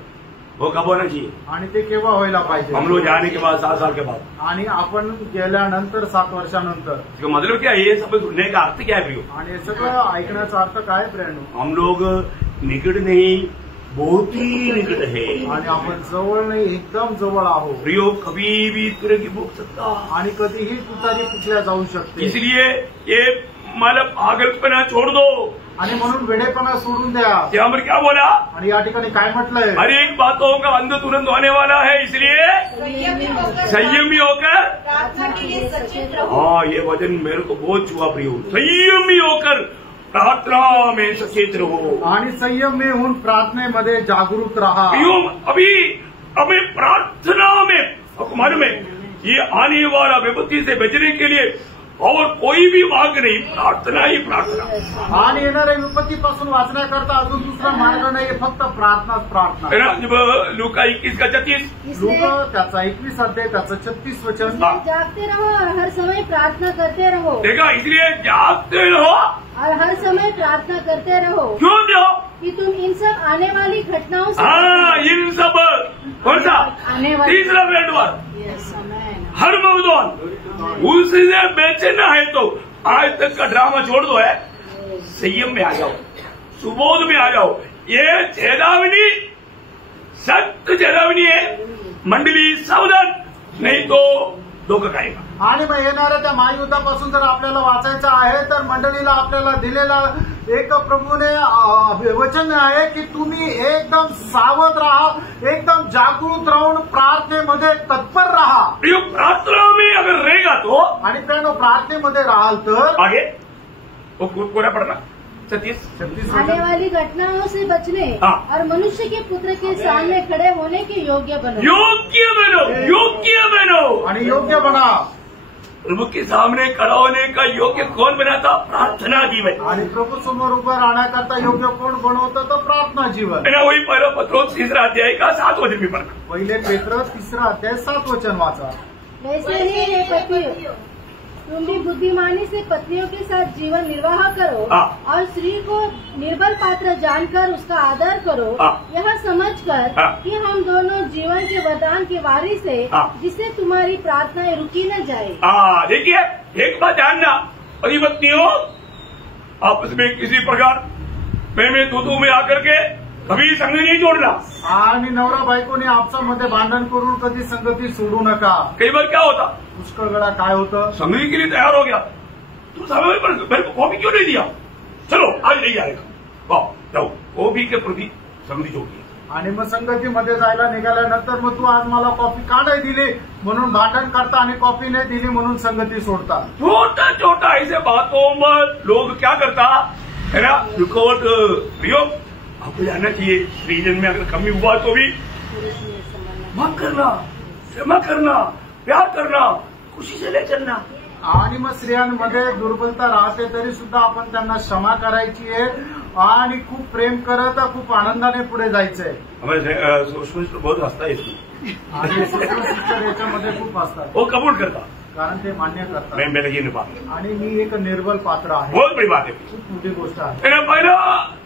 वो कब होना चाहिए? आणि ते केव्हा व्हायला पाहिजे? हम लोग जाने के बाद 7 साल के बाद. आणि आपण गेल्यानंतर 7 वर्षानंतर. इसका मतलब क्या है? ये सब सुनने का अर्थ क्या है प्रियो? आणि हे सगळं ऐकण्याचा अर्थ काय प्रेरणू? हम लोग निकट नहीं, बहुत ही निकट है. आणि आपण जवळ नाही, एकदम जवळ आहोत. प्रियो कभी भी तुरे की भूख सकता. आणि कधीही तुतारी फुटल्या जाऊ शकते. इसलिए ये मतलब पागलपना छोड़ दो. आणि म्हणून वेडेपणा सोडून द्या. यहाँ पर क्या बोला? आणि या ठिकाणी काय म्हटलंय? हर एक बातों का अंत तुरंत होने वाला है, इसलिए संयमी होकर प्रार्थना के लिए सचेत रहो. हाँ, ये वचन मेरे को बहुत छुआ प्रियो. संयमी होकर प्रार्थना में सचेत रहो. आणि संयम में होऊन प्रार्थनेमध्ये जागरूक राहा. प्रियो अभी हमें प्रार्थना में मालूम है ये आने वाला विपत्ति से बचने के लिए और कोई भी मार्ग नहीं, प्रार्थना ही प्रार्थना. आणि येणाऱ्या विपत्तीपासून वाचण्याकरता अजून दुसरा मार्ग नाही, फक्त प्रार्थनाच प्रार्थना. लूका 21 का 36. लूका त्याचा 21 अध्याय त्याचं 36 वचन. जागते रहो और हर समय प्रार्थना करते रहो. देखा, इसलिए जागते रहो और हर समय प्रार्थना करते रहो. क्यों दो? कि तुम इन सब आने वाली घटनाओं से इन सब कौन सा? आने वाली 3रा वर्ल्ड वॉर, हर मौदून उससे बेचना है तो आज तक का ड्रामा छोड़ दो. है संयम में आ जाओ, सुबोध में आ जाओ. ये चेतावनी सत्य चेतावनी है. मंडली सावधान, नहीं तो धोका खाएगा. आणि मग येणाऱ्या त्या महायुद्धापासून जर आपल्याला वाचायचं आहे तर मंडळीला आपल्याला दिलेला एक प्रभूने वचन आहे की तुम्ही एकदम सावध राहा, एकदम जागृत राहून प्रार्थनेमध्ये तत्पर राहा. प्रार्थना में अगर रहेगा तो आणि त्यानं प्रार्थनेमध्ये राहाल तर आगे वो पूरा पढ़ना. 36 आने वाली घटनाओं से बचने और मनुष्य के पुत्र के सामने खड़े होने के योग्य बनो। योग्य बनो, योग्य बनो आणि योग्य बना। प्रभु के सामने खड़ा होने का योग्य कौन बनाता? प्रार्थना जीवन। आणि प्रभू समोर उभं राहण्याकरता योग्य कोण बनवतं? तर प्रार्थना जीवन। वही पहिलं पत्रोस 3 अध्याय का 7 वचन मी पढ़ा। पहिले पेत्र 3 अध्याय 7 वचन वाचा। वैसे ही हे पतियों, तुम भी बुद्धिमानी से पत्नियों के साथ जीवन निर्वाह करो और स्त्री को निर्बल पात्र जानकर उसका आदर करो, यह समझकर कि हम दोनों जीवन के वरदान के वारिस है, जिससे तुम्हारी प्रार्थनाएं रुकी न जाए। देखिए, एक बात जानना, पति पत्नियों आपस में किसी प्रकार में तू में आकर के कभी संगती नहीं जोड़ना। आणि नवरा बायकोने आपसामध्ये भांडण करून कधी संगती सोडू नका। कई बार क्या होता, पुष्कळ वेळा काय होतं, संगती के लिए तैयार हो गया, तू समय पर मेरे को कॉफी क्यों नहीं दिया? चलो आज नहीं आएगा, वाह जाओ, कॉफी के प्रति संगती जोड़ती। आणि मग संगतीमध्ये जायला निघाल्यानंतर मग तू आज मला कॉफी का नाही दिली म्हणून भांडण करता आणि कॉफी नाही दिली म्हणून संगती सोडता। छोटा छोटा ऐसे बातों में लोग क्या करता है ना, रुकावट प्रयोग आपको जानना चाहिए। रीजन में अगर कमी हुआ तो भी माफ करना, क्षमा करना, प्यार करना, खुशी से ले चलना। आणि मग स्त्रियांमध्ये दुर्बलता राहते तरी सुद्धा आपण त्यांना क्षमा करायची आहे आणि खूप प्रेम करत खूप आनंदाने पुढे जायचंय। हमें सोशल बहुत हंसता है इसमें, आणि शिक्षक याच्यामध्ये खूप असतात, वो कबूल करता, कारण ते मान्य करतात। मैं मेरा ये बात, आणि मी एक निर्बल पात्र आहे, बहुत बड़ी बात है, खूप मोठी गोष्ट आहे। पहिला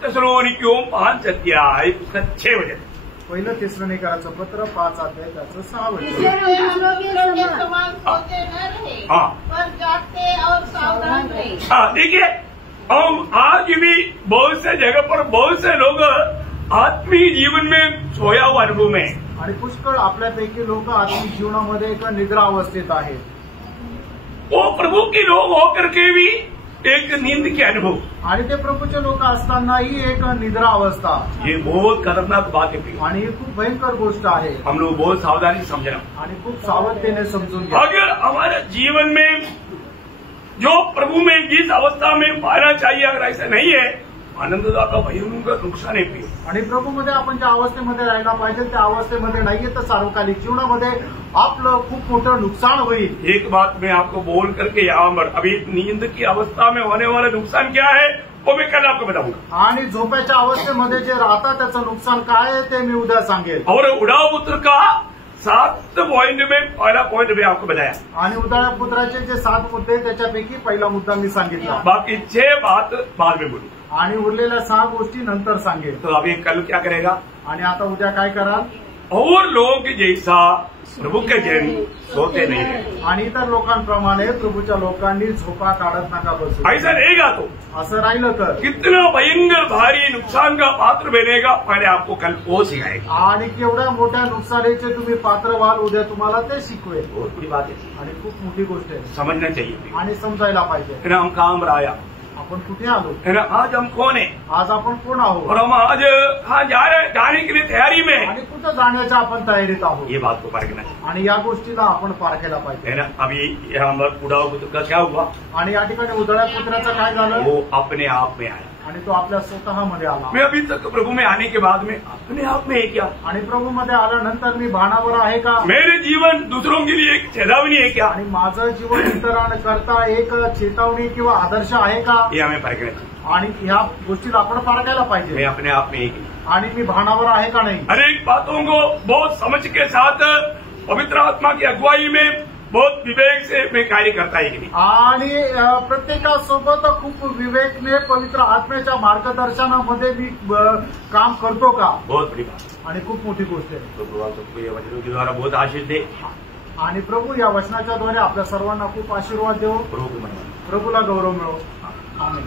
तेसलोनिकयों 5 अध्याय उसका 6 वचन। पहिलं तेसलोनिकराचं पत्र 5 अध्याय त्याचं 6 वचन। इसलिए हम दूसरों के समान सोते न रहे, हाँ। पर जागते और सावधान रहे। देखिए, हम आज भी बहुत से जगह पर बहुत से लोग आत्मीय जीवन में सोया हुआ अनुभव में, आणि पुष्कळ आपल्यापैकी लोक आत्मिक जीवनामध्ये एक निद्रा अवस्थेत आहे। वो प्रभु के लोग होकर के भी एक नींद के अनुभव, आणि ते प्रभूचे लोक असतानाही एक निद्रा अवस्था, ये बहुत खतरनाक बात है। आणि ही खूप भयंकर गोष्ट आहे। हम लोग बहुत सावधानी से समझना, आणि खूप सावधतेने समजून घ्या। अगर हमारे जीवन में जो प्रभु में जिस अवस्था में पाना चाहिए अगर ऐसा नहीं है, आनंददा का भयंकर नुकसान है। आणि प्रभूमध्ये आपण ज्या अवस्थेमध्ये राहायला पाहिजे त्या अवस्थेमध्ये नाहीये तर सार्वकालिक जीवनामध्ये आपलं खूप मोठं नुकसान होईल। एक बात मैं आपको बोल करके यहाँ पर, अभी नींद की अवस्था में होने वाला नुकसान क्या है वो मैं कल आपको बताऊंगा। आणि झोपेच्या अवस्थेमध्ये जे राहतात त्याचं नुकसान काय आहे ते मी उद्या सांगेल। और उड़ाव पुत्र का 7 पॉइंट में पहला पॉइंट मैं आपको बताया, आणि उदाळ्या पुत्राचे जे 7 मुद्दे त्याच्यापैकी पहिला मुद्दा मी सांगितला, बाकी 6 बात बाद में बोलू, आणि उरलेल्या 6 गोष्टी नंतर सांगेल। तो अभी कल क्या करेगा, आणि आता उद्या काय कराल, और लोग जैसा प्रभु के जन सोते नहीं रहे, आणि इतर लोकांप्रमाणे प्रभूच्या लोकांनी झोपा काढत नका बसू। ऐसा रहेगा तो असं राहिलं तर कितना भयंकर भारी नुकसान का पात्र बनेगा, पहले आपको कल वो सिखाएगा। आणि केवढ्या मोठ्या नुकसानीचे तुम्ही पात्र व्हाल उद्या तुम्हाला ते शिकवेल। बहुत बड़ी बात है, आणि खूप मोठी गोष्ट आहे समझना चाहिए। आणि समजायला पाहिजे। फिर हम काम आया, आपण कुठे आलो, है ना, आज हम कौन है आज आपण कोण आहोत, और हम आज कहाँ जा रहे हैं, जाने के लिए तैयारी में, आणि कुठं जाण्याच्या आपण तयारीत आहोत, ये बात को परखना है। आणि या गोष्टीला आपण पारखायला पाहिजे। है ना, अभी यहाँ पर उड़ाव पुत्र का क्या हुआ, आणि या ठिकाणी उधळ्या पुत्राचं काय झालं, वो अपने आप में आया। आणि तो आपल्या स्वतःमध्ये आला। मैं अभी तक प्रभु में आने के बाद में अपने आप में है क्या, आणि प्रभूमध्ये आल्यानंतर मी भानावर आहे का, मेरे जीवन दूसरों के लिए एक चेतावनी है क्या, आणि माझं जीवन इतरांकरता एक चेतावणी किंवा आदर्श आहे का, ये हमें परखना चाहिए। आणि ह्या गोष्टीला आपण पारखायला मैं पाहिजे। अपने आप में है कि नहीं, आणि मी भानावर आहे का नाही, हरेक बातों को बहुत समझ के साथ पवित्र आत्मा की अगुवाई में बहुत विवेक से मैं कार्य करता है कि नहीं, आणि प्रत्येकासोबत खूप विवेकने पवित्र आत्म्याच्या मार्गदर्शनामध्ये मी काम करतो का, बहुत बड़ी बात। आणि खूप मोठी गोष्ट आहे। तो प्रभु सबको ये वचनों के द्वारा बहुत आशीष दे, आणि प्रभू या वचनाच्या द्वारे आपल्या सर्वांना खूप आशीर्वाद देव, प्रभु को मनवा। प्रभूला गौरव मिळो। आमेन।